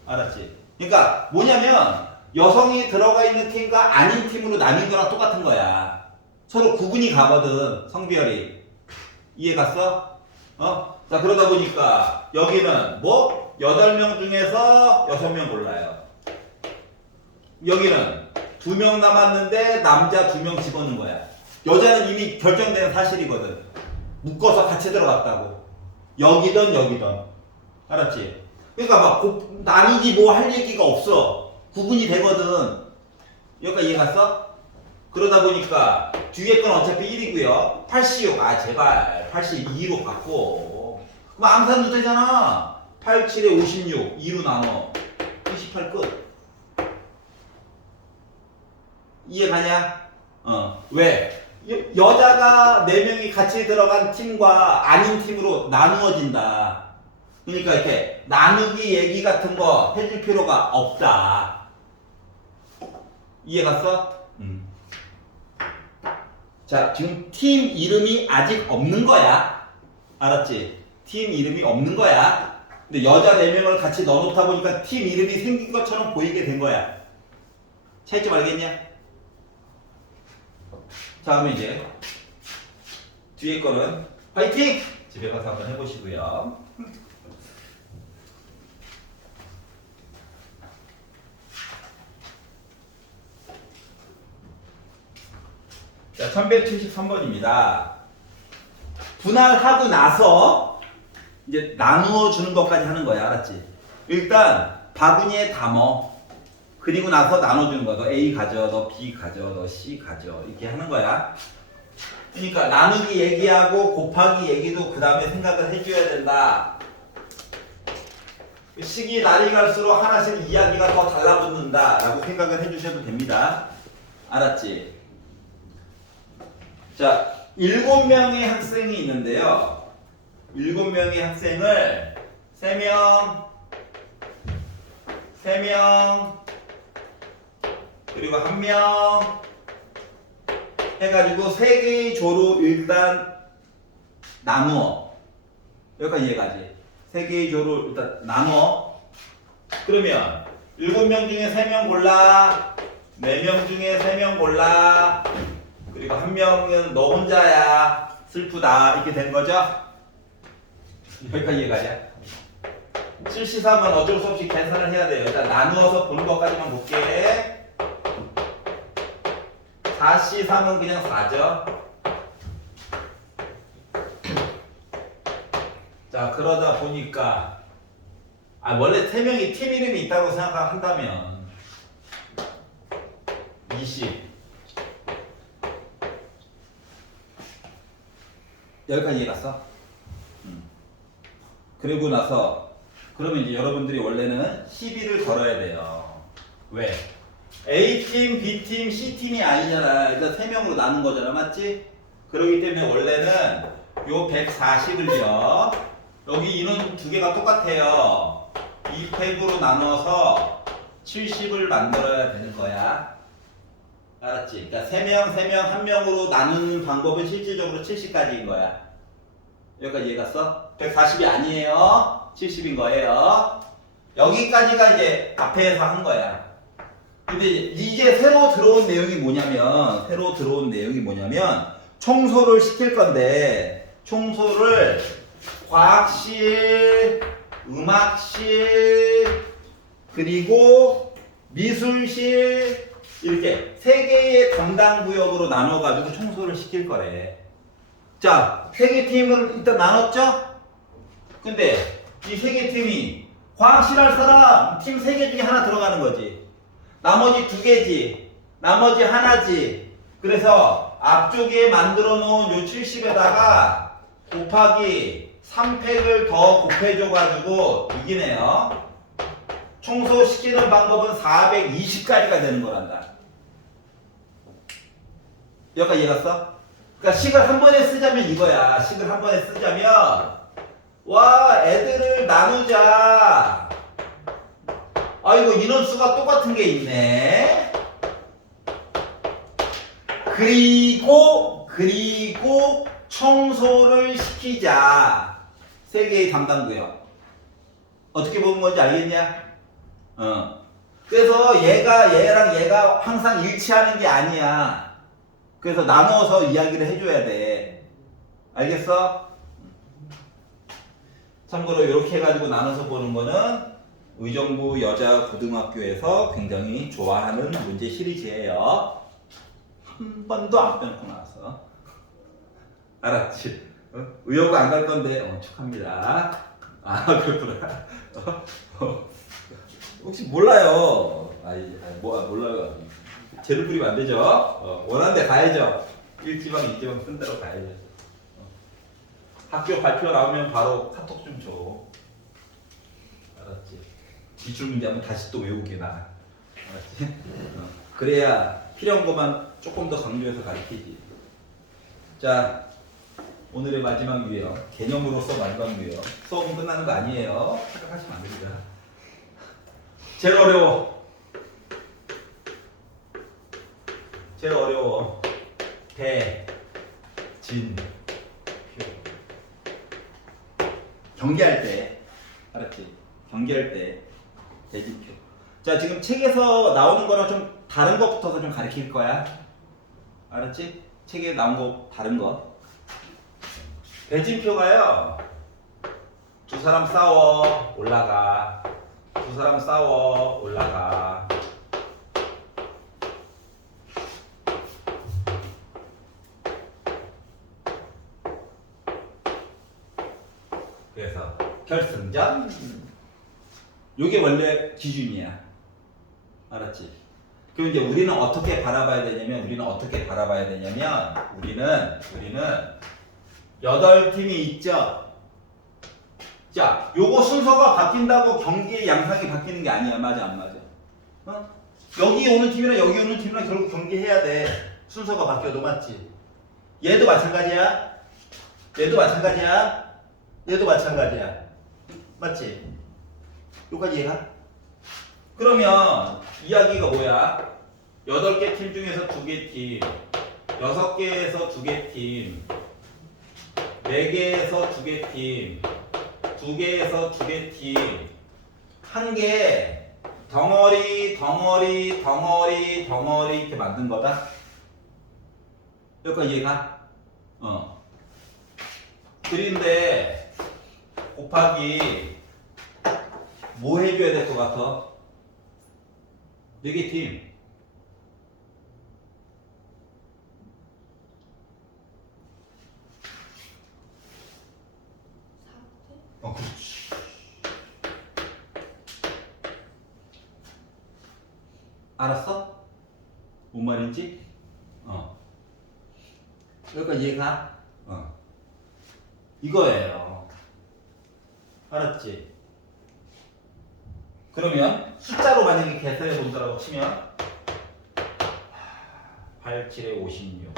알았지? 그러니까 뭐냐면 여성이 들어가 있는 팀과 아닌 팀으로 나뉜 거랑 똑같은 거야. 서로 구분이 가거든. 성별이. 이해 갔어? 자, 그러다 보니까 여기는 뭐 8명 중에서 6명 골라요. 여기는 2명 남았는데 남자 2명 집어넣은 거야. 여자는 이미 결정된 사실이거든. 묶어서 같이 들어갔다고. 여기든. 알았지? 그러니까 막 나누기 뭐 할 얘기가 없어. 구분이 되거든. 여기까지 이해 갔어? 그러다 보니까 뒤에 건 어차피 1이고요. 86, 아 제발 82로 바꿔. 그럼 암산도 되잖아. 87에 56, 2로 나눠. 28 끝. 이해가냐? 왜? 여자가 4명이 같이 들어간 팀과 아닌 팀으로 나누어진다. 그러니까 이렇게 나누기 얘기 같은 거 해줄 필요가 없다. 이해 갔어? 자, 지금 팀 이름이 아직 없는 거야. 알았지? 팀 이름이 없는 거야. 근데 여자 4명을 같이 넣어놓다 보니까 팀 이름이 생긴 것처럼 보이게 된 거야. 차이점 알겠냐? 자, 그러면 이제 뒤에 거는 화이팅! 집에 가서 한번 해보시고요. 자, 1173번입니다. 분할하고 나서 이제 나누어 주는 것까지 하는 거야. 알았지? 일단 바구니에 담어. 그리고 나서 나눠주는 거야. 너 A 가져, 너 B 가져, 너 C 가져. 이렇게 하는 거야. 그러니까 나누기 얘기하고 곱하기 얘기도 그 다음에 생각을 해줘야 된다. 시기 날이 갈수록 하나씩 이야기가 더 달라붙는다 라고 생각을 해주셔도 됩니다. 알았지? 자, 7명의 학생이 있는데요. 7명의 학생을 3명, 그리고 1명 해가지고 3개의 조로 일단 나누어. 여기까지 이해가지? 3개의 조로 일단 나누어. 그러면 7명 중에 3명 골라, 4명 중에 3명 골라, 그리고 1명은 너 혼자야. 슬프다. 이렇게 된 거죠? 여기까지 이해가냐? 7C3은 어쩔 수 없이 계산을 해야 돼요. 일단 나누어서 보는 것까지만 볼게. 4C3은 그냥 4죠. 자, 그러다 보니까 원래 3명이 팀 이름이 있다고 생각한다면 20 여기까지 이해갔어? 그리고 나서 그러면 이제 여러분들이 원래는 시비를 걸어야 돼요. 왜? A팀, B팀, C팀이 아니잖아. 일단 3명으로 나눈 거잖아. 맞지? 그렇기 때문에 원래는 요 140을요. 여기 인원 두 개가 똑같아요. 2팩으로 나눠서 70을 만들어야 되는 거야. 알았지? 그러니까 3명, 1명으로 나누는 방법은 실질적으로 70까지인 거야. 여기까지 이해갔어? 140이 아니에요. 70인 거예요. 여기까지가 이제 앞에서 한 거야. 근데 이제 새로 들어온 내용이 뭐냐면 청소를 시킬 건데 청소를 과학실, 음악실, 그리고 미술실 이렇게 3개의 담당 구역으로 나눠가지고 청소를 시킬 거래. 자, 3개 팀을 일단 나눴죠? 근데 이 3개 팀이 과학실 할 사람 팀 3개 중에 하나 들어가는 거지. 나머지 2개지. 나머지 하나지. 그래서 앞쪽에 만들어 놓은 요 70에다가 곱하기 3팩을 더 곱해줘가지고 이기네요. 청소시키는 방법은 420까지가 되는 거란다. 여기까지 이해갔어? 그러니까 식을 한 번에 쓰자면 이거야. 식을 한 번에 쓰자면 와, 애들을 나누자. 아이고, 인원수가 똑같은 게 있네. 그리고 청소를 시키자. 3개의 담당구역. 어떻게 보는 건지 알겠냐? 그래서 얘랑 얘가 항상 일치하는 게 아니야. 그래서 나눠서 이야기를 해줘야 돼. 알겠어? 참고로 이렇게 해가지고 나눠서 보는 거는 의정부 여자고등학교에서 굉장히 좋아하는 문제 시리즈예요. 한 번도 안 빼놓고 나왔어. 알았지? 의욕 안 갈 건데 축하합니다. 아, 그렇구나. 혹시 몰라요. 몰라요. 죄를 부리면 안 되죠. 원하는 데 가야죠. 1지방, 2지방 쓴 대로 가야죠. 학교 발표 나오면 바로 카톡 좀 줘. 알았지? 기출문제 하면 다시 또 외우게 나. 알았지? 그래야 필요한 것만 조금 더 강조해서 가르치지. 자, 오늘의 마지막 유형. 개념으로서 마지막 유형. 수업은 끝나는 거 아니에요. 착각하시면 안 됩니다. 제일 어려워. 제일 어려워. 대, 진, 표. 경계할 때. 알았지? 경계할 때. 대진표. 자, 지금 책에서 나오는 거랑 좀 다른 것부터 좀 가르칠 거야. 알았지? 책에 나온 거 다른 거. 대진표가요. 두 사람 싸워 올라가. 두 사람 싸워 올라가. 그래서 결승전. 요게 원래 기준이야. 알았지? 그럼 이제 우리는 어떻게 바라봐야 되냐면 우리는 8팀이 있죠. 자, 요거 순서가 바뀐다고 경기의 양상이 바뀌는 게 아니야. 맞아 안 맞아? 어? 여기 오는 팀이랑 여기 오는 팀이랑 결국 경기해야 돼. 순서가 바뀌어도. 맞지? 얘도 마찬가지야. 얘도 마찬가지야. 얘도 마찬가지야. 맞지? 여기까지 이해가? 그러면 이야기가 뭐야? 8개 팀 중에서 2개 팀, 6개에서 2개 팀, 4개에서 2개 팀, 2개에서 2개 팀, 1개 덩어리 이렇게 만든 거다. 여기까지 이해가? 그린데 곱하기 뭐 해줘야 될 것 같아? 4개 팀. 그렇지. 알았어? 뭔 말인지? 여기까지 이해가? 이거예요. 알았지? 그러면 숫자로 만약에 계산해 본다라고 치면 8, 7에 56,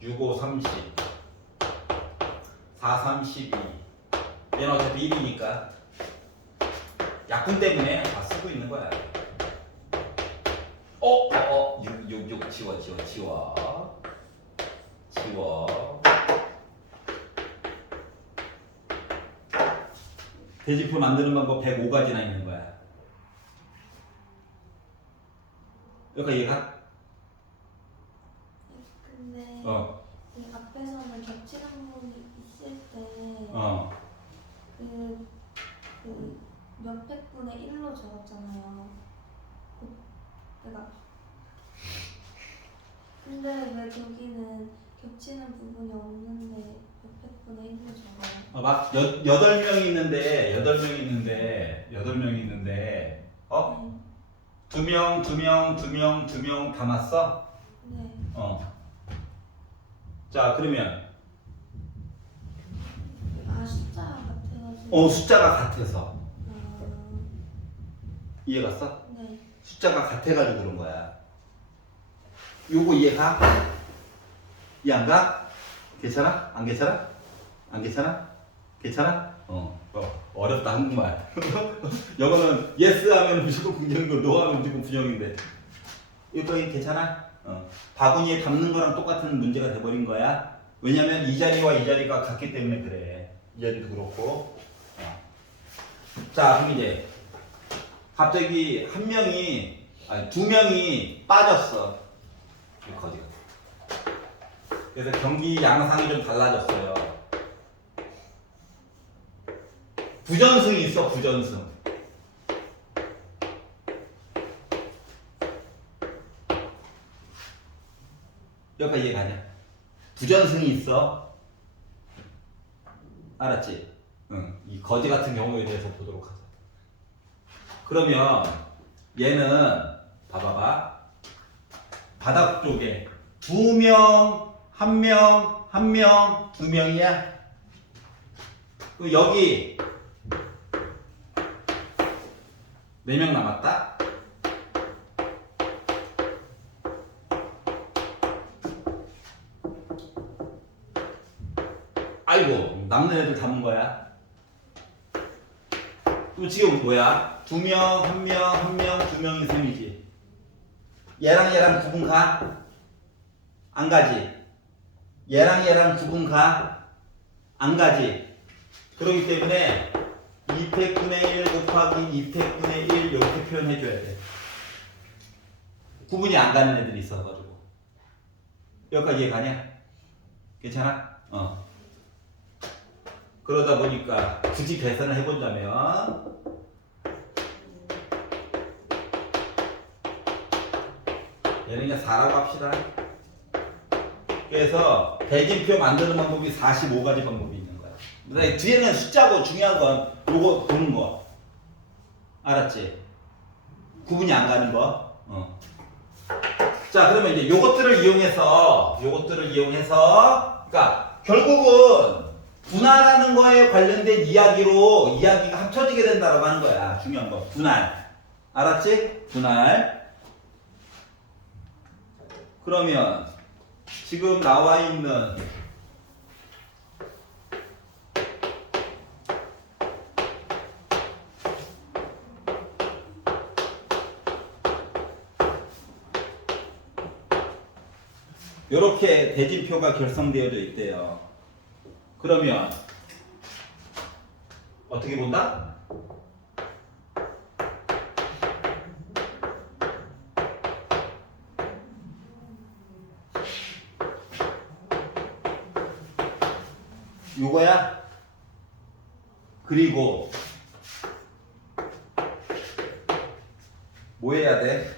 6, 5, 30, 4, 3, 12. 얘는 어차피 1이니까 약분 때문에 다 쓰고 있는 거야. 6, 6, 6 지워. 대지표 만드는 방법 105가지나 있는 거야. 여기까지 이해가? 근데 이 앞에서는 겹치는 부분이 있을 때 그 몇백 분의 1로 적었잖아요. 그러니까 근데 왜 저기는 겹치는 부분이 없는데 몇백 분의 1로 적어요? 막 8명이 있는데 2명 담았어? 네. 자, 그러면 숫자가 같아가지고. 숫자가 같아서. 아, 이해 갔어? 네. 숫자가 같아가지고 그런 거야. 요거 이해가? 이해 안 가? 괜찮아? 안 괜찮아? 안 괜찮아? 괜찮아? 어렵다 한국말. 영어는 yes 하면 무조건 긍정이고 no 하면 무조건 부정인데. 이거 괜찮아? 바구니에 담는 거랑 똑같은 문제가 돼버린 거야. 왜냐면 이 자리와 이 자리가 같기 때문에 그래. 이 자리도 그렇고. 자, 그럼 이제 갑자기 두 명이 빠졌어. 거지가. 그래서 경기 양상이 좀 달라졌어요. 부전승이 있어, 부전승. 여기까지 이해가냐? 부전승이 있어. 알았지? 이 거지 같은 경우에 대해서 보도록 하자. 그러면 얘는 봐봐봐. 바닥 쪽에 2명, 1명, 1명, 2명이야. 그리고 여기 4명 남았다. 아이고, 남는 애들 담은 거야. 그럼 지금 뭐야? 2명, 1명, 1명, 2명이 셈이지. 얘랑 얘랑 구분 가? 안 가지. 얘랑 얘랑 구분 가? 안 가지. 그렇기 때문에 2팩분의 1 곱하기 2팩분의 1 이렇게 표현해줘야 돼. 구분이 안 가는 애들이 있어가지고. 여기까지 이해 가냐? 괜찮아? 그러다 보니까 굳이 계산을 해본다면 얘는 그냥 4라고 합시다. 그래서 대진표 만드는 방법이 45가지 방법이 있는 거야. 근데 뒤에는 숫자고 중요한 건 요거 보는 거. 알았지? 구분이 안 가는 거. 자, 그러면 이제 요것들을 이용해서 그러니까 결국은 분할하는 거에 관련된 이야기로 이야기가 합쳐지게 된다고 하는 거야. 중요한 거. 분할. 알았지? 분할. 그러면 지금 나와 있는 이렇게 대진표가 결성되어져 있대요. 그러면 어떻게 본다? 요거야. 그리고 뭐 해야 돼?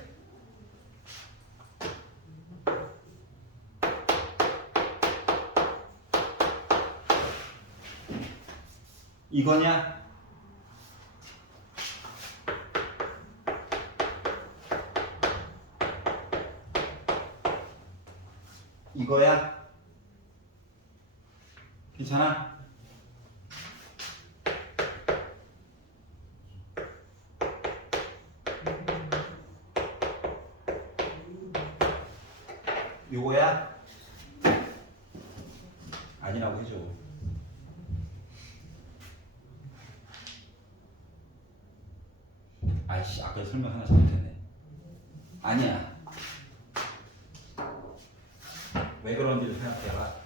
이거냐? 이거야? 괜찮아? 요거야? 아니라고 해줘. 아이씨, 아까 설명 하나 잘못했네. 아니야. 왜 그런지를 생각해봐.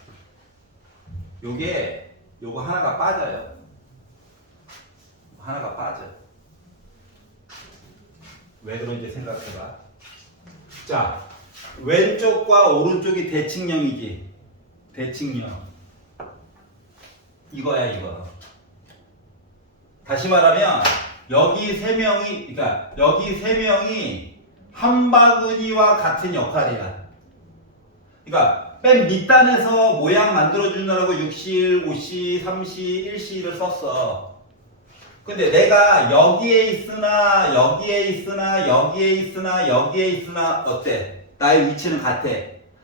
요거 하나가 빠져요. 하나가 빠져. 왜 그런지 생각해봐. 자, 왼쪽과 오른쪽이 대칭형이지. 대칭형. 이거야, 이거. 다시 말하면 여기 세 명이 한 바구니와 같은 역할이야. 그러니까 맨 밑단에서 모양 만들어주느라고 6시, 5시, 3시, 1시를 썼어. 근데 내가 여기에 있으나 어때? 나의 위치는 같아.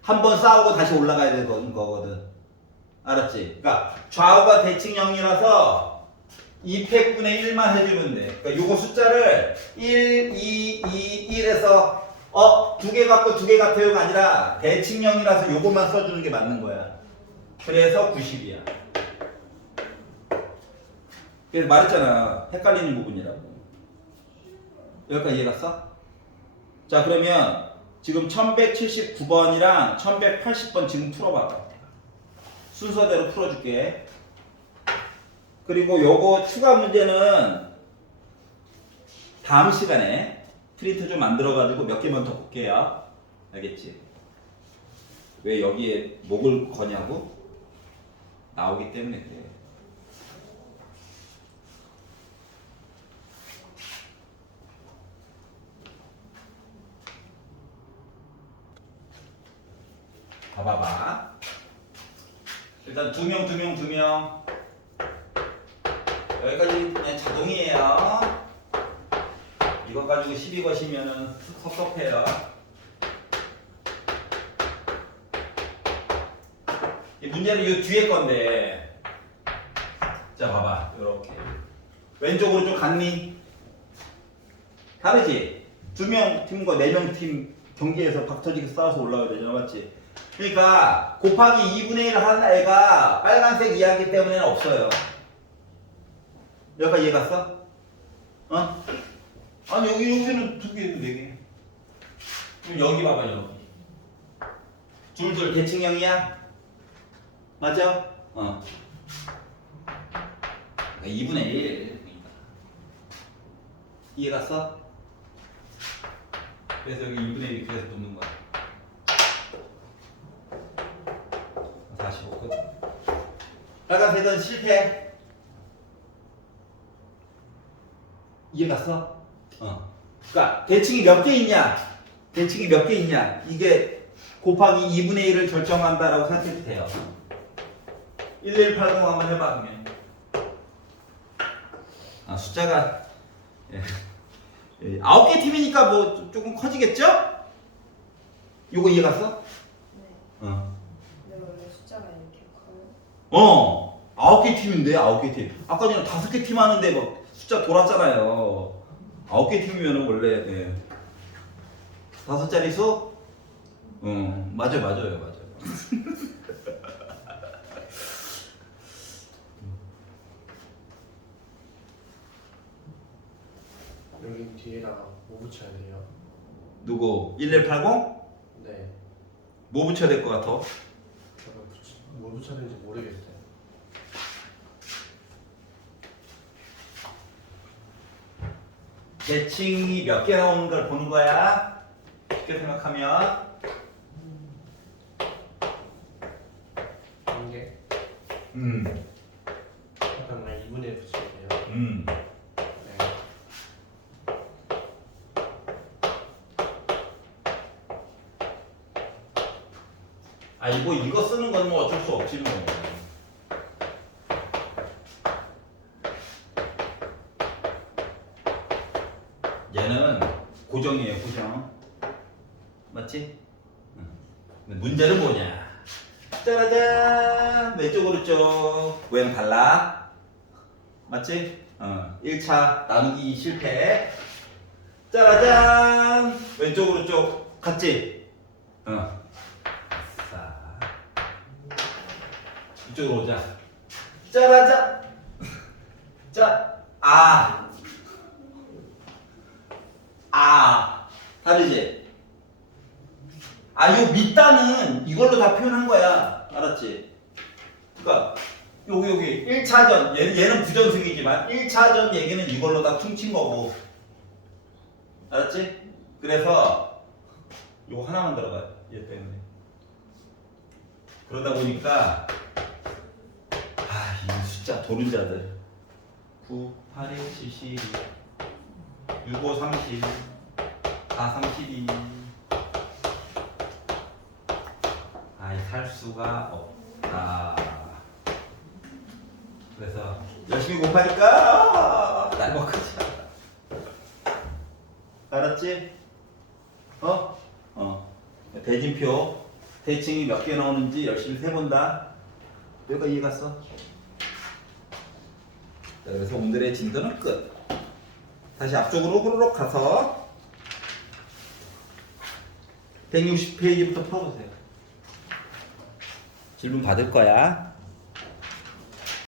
한 번 싸우고 다시 올라가야 되는 거거든. 알았지? 그러니까 좌우가 대칭형이라서 2팩분의 1만 해주면 돼. 그러니까 요거 숫자를 1, 2, 2, 1에서 두 개 같고 두 개 같아요가 아니라 대칭형이라서 요것만 써주는 게 맞는 거야. 그래서 90이야. 그래서 말했잖아. 헷갈리는 부분이라고. 여기까지 이해갔어? 자, 그러면 지금 1179번이랑 1180번 지금 풀어봐. 순서대로 풀어줄게. 그리고 요거 추가 문제는 다음 시간에 프린트 좀 만들어가지고 몇 개만 더 볼게요. 알겠지? 왜 여기에 목을 거냐고? 나오기 때문에 그래. 봐봐봐. 일단 2명. 여기까지 그냥 자동이에요. 이거 가지고 12 거시면은 섭섭해요. 이 문제는 이 뒤에 건데. 자, 봐봐. 이렇게. 왼쪽으로 좀 갔니? 다르지? 2명 팀과 4명 팀 경기에서 박터지게 싸워서 올라와야 되잖아, 맞지? 그러니까 곱하기 2분의 1을 하는 애가 빨간색 이하기 때문에는 없어요. 여기까지 이해 갔어? 어? 아니 여기는 2개도 4개. 그럼 여기 봐봐, 여기. 둘 대칭형이야? 맞아? 어. 그러니까 2분의 1. 이해 갔어? 그래서 여기 2분의 1 이렇게 해서 놓는 거야. 45 끝. 빨간색은 실패. 이해 갔어? 어. 그러니까 대칭이 몇 개 있냐? 대칭이 몇 개 있냐? 이게 곱하기 2분의 1을 결정한다라고 생각해도 돼요. 1180 한번 해봐, 그러면. 아, 숫자가 예. 9개 팀이니까 뭐 조금 커지겠죠? 요거 이해 갔어? 네. 어. 근데 원래 숫자가 이렇게 커요? 9개 팀인데 9개 팀. 아까 전에 5개 팀 하는데 뭐 숫자 돌았잖아요. 9개 팀이면은 원래 예. 5자리 수? 맞아요. 여기 뒤에다가 뭐 붙여야 돼요? 누구? 1180? 네. 뭐 붙여야 될 것 같아? 뭐 붙여야 되는지 모르겠어요. 대칭이 몇 개 나오는 걸 보는 거야. 쉽게 생각하면. 한 개? 음. 잠깐만 2분의 1 붙여야 돼요. 네. 아, 이거 쓰는 건 뭐 어쩔 수 없지 뭐. 얘는 고정이에요, 고정. 맞지? 근데 문제는 뭐냐? 짜라잔! 왼쪽 오른쪽 모양 달라. 맞지? 1차 나누기 실패. 짜라잔! 왼쪽 오른쪽 같지? 자, 이쪽으로 오자. 짜라잔! 다르지? 요 밑단은 이걸로 다 표현한 거야. 알았지? 그러니까 여기 1차전 얘는 부전승이지만 1차전 얘기는 이걸로 다 퉁친 거고. 알았지? 그래서 요거 하나만 들어가요. 얘 때문에. 그러다 보니까 이 숫자 도른자들 9, 8, 1, 72 6, 5, 30 4, 32 살 수가 없다. 그래서 열심히 곱하니까 날먹하지. 알았지? 대진표 대칭이 몇 개 나오는지 열심히 세본다. 여기가 이해 갔어? 자, 그래서 오늘의 진도는 끝. 다시 앞쪽으로 후루룩 가서 160페이지부터 풀어보세요. 질문 받을 거야.